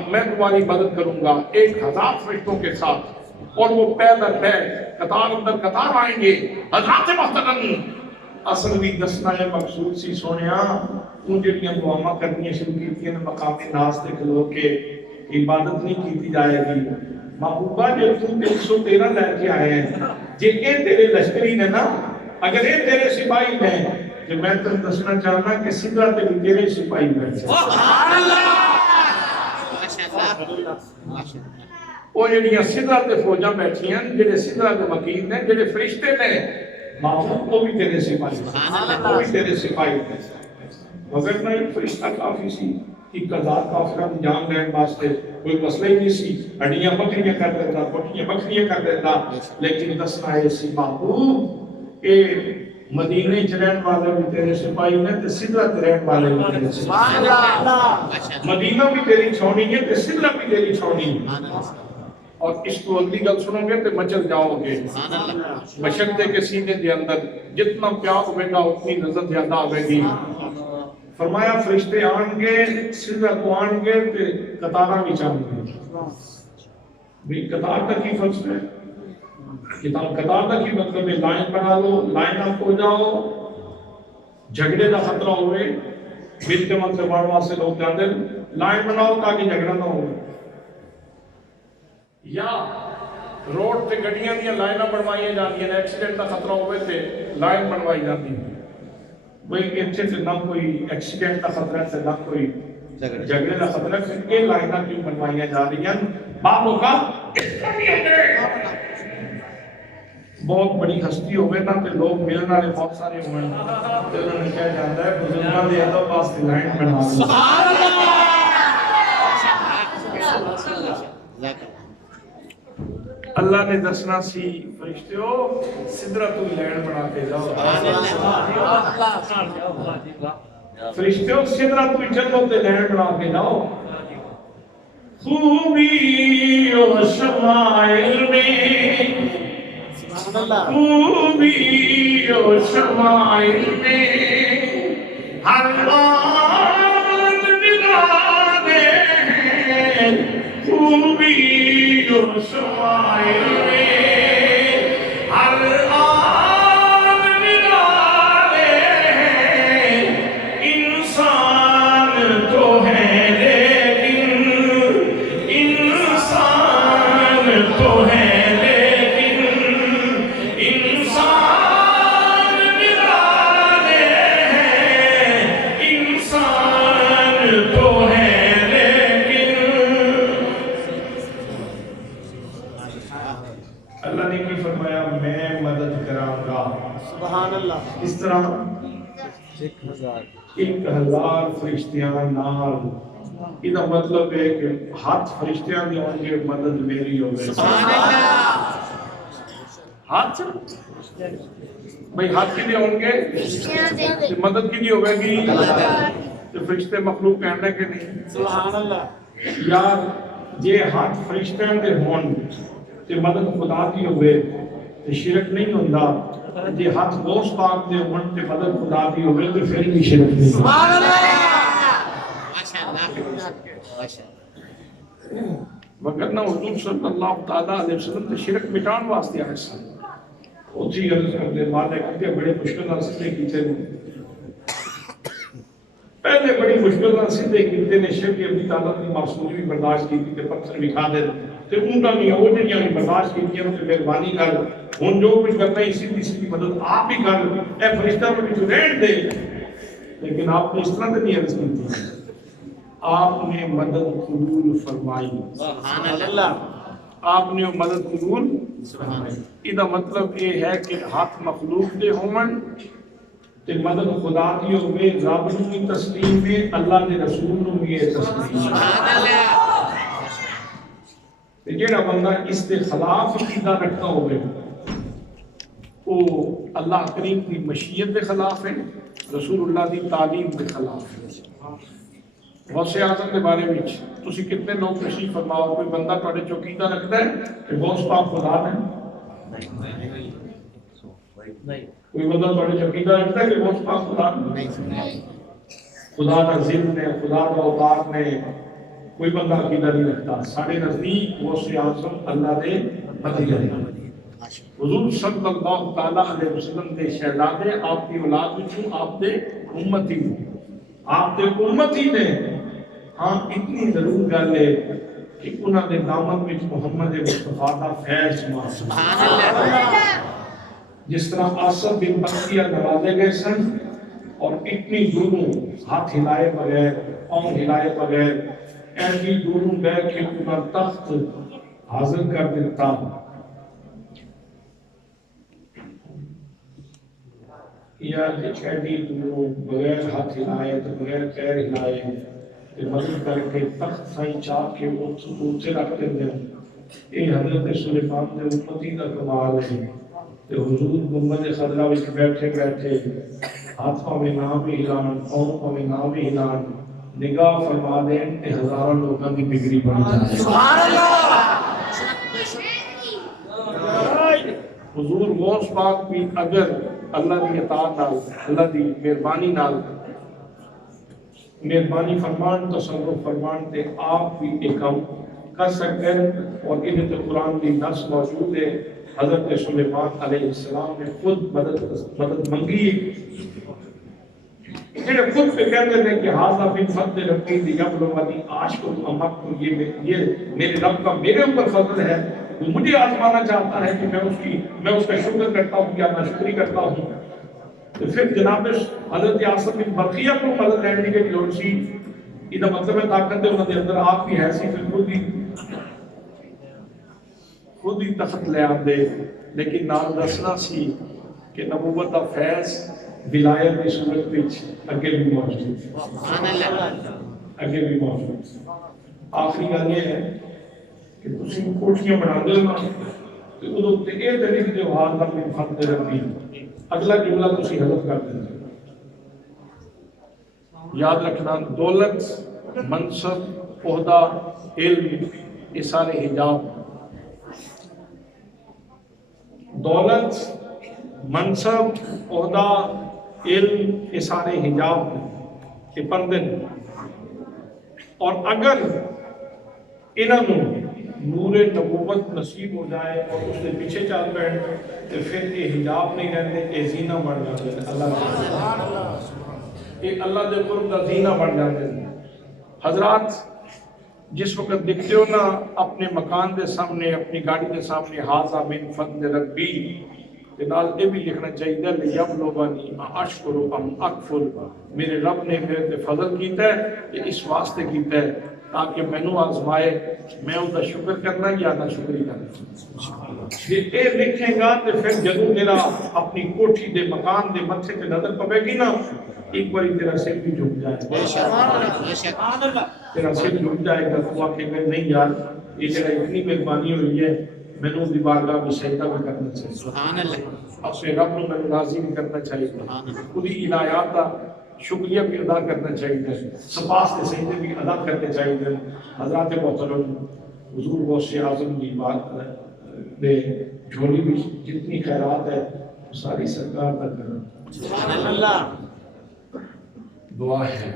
میں تمہاری مدد کروں گا 1000 فرشتوں کے ساتھ اور وہ پے در پے قطار اندر قطار آئیں گے حضرات محترم اصل بھی دسنا ہے مقصود سی سونیا ان جڑیاں دعاواں کرنی شروع کیتیاں مقام ناز تے کھلو کے عبادت نہیں کیتی جائے گی محبوبہ جب تم 313 لے کے آئے ہیں جے اے تیرے لشکری نے نا اگر اے تیرے سپاہی نے کہ میں تم دسنا چاہنا کہ سدرہ تے بھی تیرے سپاہی بیٹھے سبحان اللہ وہ جڑیاں سدرہ تے فوجاں بیٹھی ہیں جڑے سدرہ تے وکیل نے جڑے فرشتے نے محبوب وہ بھی تیرے سپاہی وہ بھی تیرے سپاہی مگر نہ ایک فرشتہ کافی سی 1000 کافران جان لین واسطے کوئی مسئلہ ہی نہیں سی ہڈیاں بکریاں کر دیتا بکریاں بکریاں کر دیتا لیکن دسنا ہے سی محبوب اے مدینے چ رہن والے بھی تیرے سپاہی نے تے سدرہ تے رہن والے بھی تیرے سپاہی مدینہ بھی تیری چھونی ہے تے سدرہ بھی تیری چھونی ہے اور اس کو اگلی گل سنو گے تے مچل جاؤ گے مشقتے کے سینے دے اندر جتنا پیار ہوئے گا اتنی نظر زیادہ ہوئے گی فرمایا فرشتے آن گے سدرہ کو آن گے تے قطارہ بھی چاہوں گے بھی قطار تک کی فرض ہے قطار تک کی مطلب ہے لائن بنا لو لائن اپ ہو جاؤ جھگڑے کا خطرہ ہوئے بیت کے مطلب بڑھوا سے لوگ جاندے لائن بناؤ تاکہ جھگڑا نہ ہو یا روڈ تے گڈیاں دیاں لائناں بنوائیاں جاندیاں ایکسیڈنٹ کا خطرہ ہوئے تے لائن بنوائی جاندی بھئی اتنے سے نہ کوئی ایکسیڈنٹ کا خطرہ سے نہ کوئی جھگڑے کا خطرہ سے یہ لائناں کیوں بنوائیاں جا رہی ہیں بابوں کا بہت بڑی ہستی ہوئے نا تے لوگ ملنے والے بہت سارے ہوئے تے انہوں نے کہا جاتا ہے بزرگاں دے ادب واسطے لائن بنا دو سبحان اللہ اللہ نے دسنا سی فرشتیو سدرہ تو لائن بنا کے جاؤ فرشتیو سدرہ تو جنت تے لائن بنا کے جاؤ خوبی و شمائل میں خوبی و شمائل میں ہر آن نگانے ہیں خوبی و شمائل میں ہر آن نگانے ہیں انسان تو ہے لیکن انسان تو ہے اس طرح 1000 فرشتیاں نال یہ مطلب ہے کہ ہاتھ فرشتیاں دی ہوں گے مدد میری ہوگی ہاتھ بھئی ہاتھ کی دی ہوں گے مدد کی دی ہوگی تو فرشتے مخلوق کہنے کے نہیں سبحان اللہ یار یہ ہاتھ فرشتیاں دے ہون تو مدد خدا دی ہوگی تو شرک نہیں ہوندہ جی ہاتھ غوث پاک دے ہون تے مدد خدا دی ہوئے تو پھر بھی شرک نہیں سبحان اللہ ماشاءاللہ وگرنہ حضور صلی اللہ تعالیٰ علیہ وسلم نے شرک مٹان واسطے آئے سن اسی عرض کرتے مالک کے بڑے مشکل سیدھے کیتے پہلے بڑی مشکل سیدھے کیتے نے شرک ابی طالب کی معصومی بھی برداشت کی تے پتھر بھی کھا دے تے اونٹاں بھی وہ جڑیاں بھی برداشت کیتیاں تے مہربانی کر ہن جو کچھ کرنا ہے سیدھی سیدھی مدد آپ ہی کر اے فرشتہ کو بھی رہن دے لیکن آپ نے اس طرح نہیں عرض کی آپ نے مدد قبول فرمائی سبحان اللہ آپ نے مدد قبول یہ مطلب یہ ہے کہ ہاتھ مخلوق دے ہومن تے مدد خدا دی ہوئے رب نو بھی تسلیم ہے اللہ دے رسول نو بھی تسلیم سبحان اللہ تے جڑا بندہ اس دے خلاف عقیدہ رکھتا ہوئے وہ اللہ کریم کی مشیت دے خلاف ہے رسول اللہ دی تعلیم دے خلاف ہے غوث اعظم کے بارے میں تسی کتنے لوگ تشریف فرماؤ کوئی بندہ تھوڑے چوکیدہ رکھتا ہے کہ غوث پاک خدا ہے کوئی بندہ تھوڑے چوکیدہ رکھتا ہے کہ غوث پاک خدا ہے خدا کا ذل نے خدا کا اوقات نے کوئی بندہ عقیدہ نہیں رکھتا سارے نزدیک غوث اعظم اللہ دے مدد ہے حضور صلی اللہ تعالیٰ علیہ وسلم دے شہزادے آپ کی اولاد وچوں آپ دے امتی آپ دے امتی نے ہاں اتنی ضرور گل ہے کہ انہاں دے دامن وچ محمد مصطفیٰ دا فیض سبحان اللہ جس طرح آصف بن بختیہ نوازے گئے سن اور اتنی دوروں ہاتھ ہلائے بغیر پاؤں ہلائے بغیر ایسی دوروں بیٹھ کے انہاں تخت حاضر کر دیتا یا ایڈی دوروں بغیر ہاتھ ہلائے تو بغیر پیر ہلائے کہ مدد کر کے تخت سائیں چاہ کے وہ سے رکھ دیں یہ حضرت سلیمان دے امتی کا کمال ہے کہ حضور محمد خضرہ وچ بیٹھے بیٹھے ہاتھ پاویں نہ بھی ہلان پاؤں پاویں نہ بھی ہلان نگاہ فرما دیں کہ ہزاروں لوگوں کی بگڑی بن جائے سبحان اللہ حضور غوث پاک بھی اگر اللہ دی اطاعت نال اللہ دی مہربانی نال مہربانی فرمان تصرف فرمان تے آپ بھی ایک کام کر سکتے ہیں اور انہیں تو قرآن کی نص موجود ہے حضرت سلیمان علیہ السلام نے خود مدد منگی جنہیں خود پہ کہتے ہیں کہ حاضر بن فضل ربی لیبلونی عاشق امک یہ میرے رب کا میرے اوپر فضل ہے وہ مجھے آزمانا چاہتا ہے کہ میں اس کا شکر کرتا ہوں یا ناشکری کرتا ہوں تو پھر جناب حضرت آصف بن بختیہ کو مدد لینے کی لوڑ سی یہ مطلب ہے طاقت ہے انہوں نے اندر آپ کی ہے سی پھر خود ہی تخت لے آتے لیکن نام دسنا سی کہ نبوت کا فیض ولایت کی صورت وچ اگے بھی موجود اگے بھی موجود آخری گل یہ ہے کہ تسی کوٹھیاں بنا دے نا تے اودوں تے اے تے لکھ دیو حاضر بن فضل ربی اگلا جملہ تسی حذف کر دیں یاد رکھنا دولت منصب عہدہ علم یہ سارے حجاب دولت منصب عہدہ علم یہ سارے حجاب یہ پردے اور اگر انہوں نور نبوت نصیب ہو جائے اور اس نے پیچھے چل بیٹھ تو پھر یہ حجاب نہیں رہتے یہ زینہ بن جاتے ہیں اللہ دے قرب کا زینہ بن جاتے ہیں حضرات جس وقت دکھتے ہو نا اپنے مکان دے سامنے اپنی گاڑی دے سامنے حاضر من فضل ربی نال یہ بھی لکھنا چاہیے لیبلونی اشکر ام اکفر میرے رب نے میرے تے فضل کیتا ہے یہ اس واسطے کیتا ہے تاکہ مینوں آزمائے میں اس کا شکر کرنا یا نہ شکری کرنا یہ لکھے گا تو پھر جدوں تیرا اپنی کوٹھی دے مکان دے متھے تے نظر پوے گی نا ایک باری تیرا سر بھی جھک جائے تیرا سر جھک جائے گا تو آکھے گا نہیں یار یہ جڑا اتنی مہربانی ہوئی ہے مینوں دی بارگاہ میں سجدہ بھی کرنا چاہیے سبحان اللہ اپنے رب کو میں راضی بھی کرنا چاہیے خودی عنایات کا شکریہ بھی ادا کرنا چاہیے سپاس کے سجدے بھی ادا کرنے چاہیے حضرات محترم حضور غوث اعظم کی بات دے جھولی بھی جتنی خیرات ہے ساری سرکار تک کرنا سبحان اللہ دعا ہے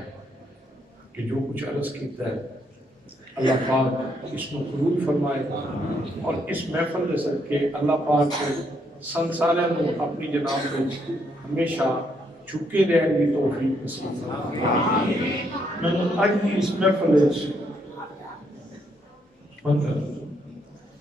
کہ جو کچھ عرض کیتا ہے اللہ پاک اس کو قبول فرمائے اور اس محفل کے صدقے اللہ پاک سنسارے کو اپنی جناب کو ہمیشہ چھکے رہن کی توفیق نصیب فرمائے۔ میں نے آج کی اس محفل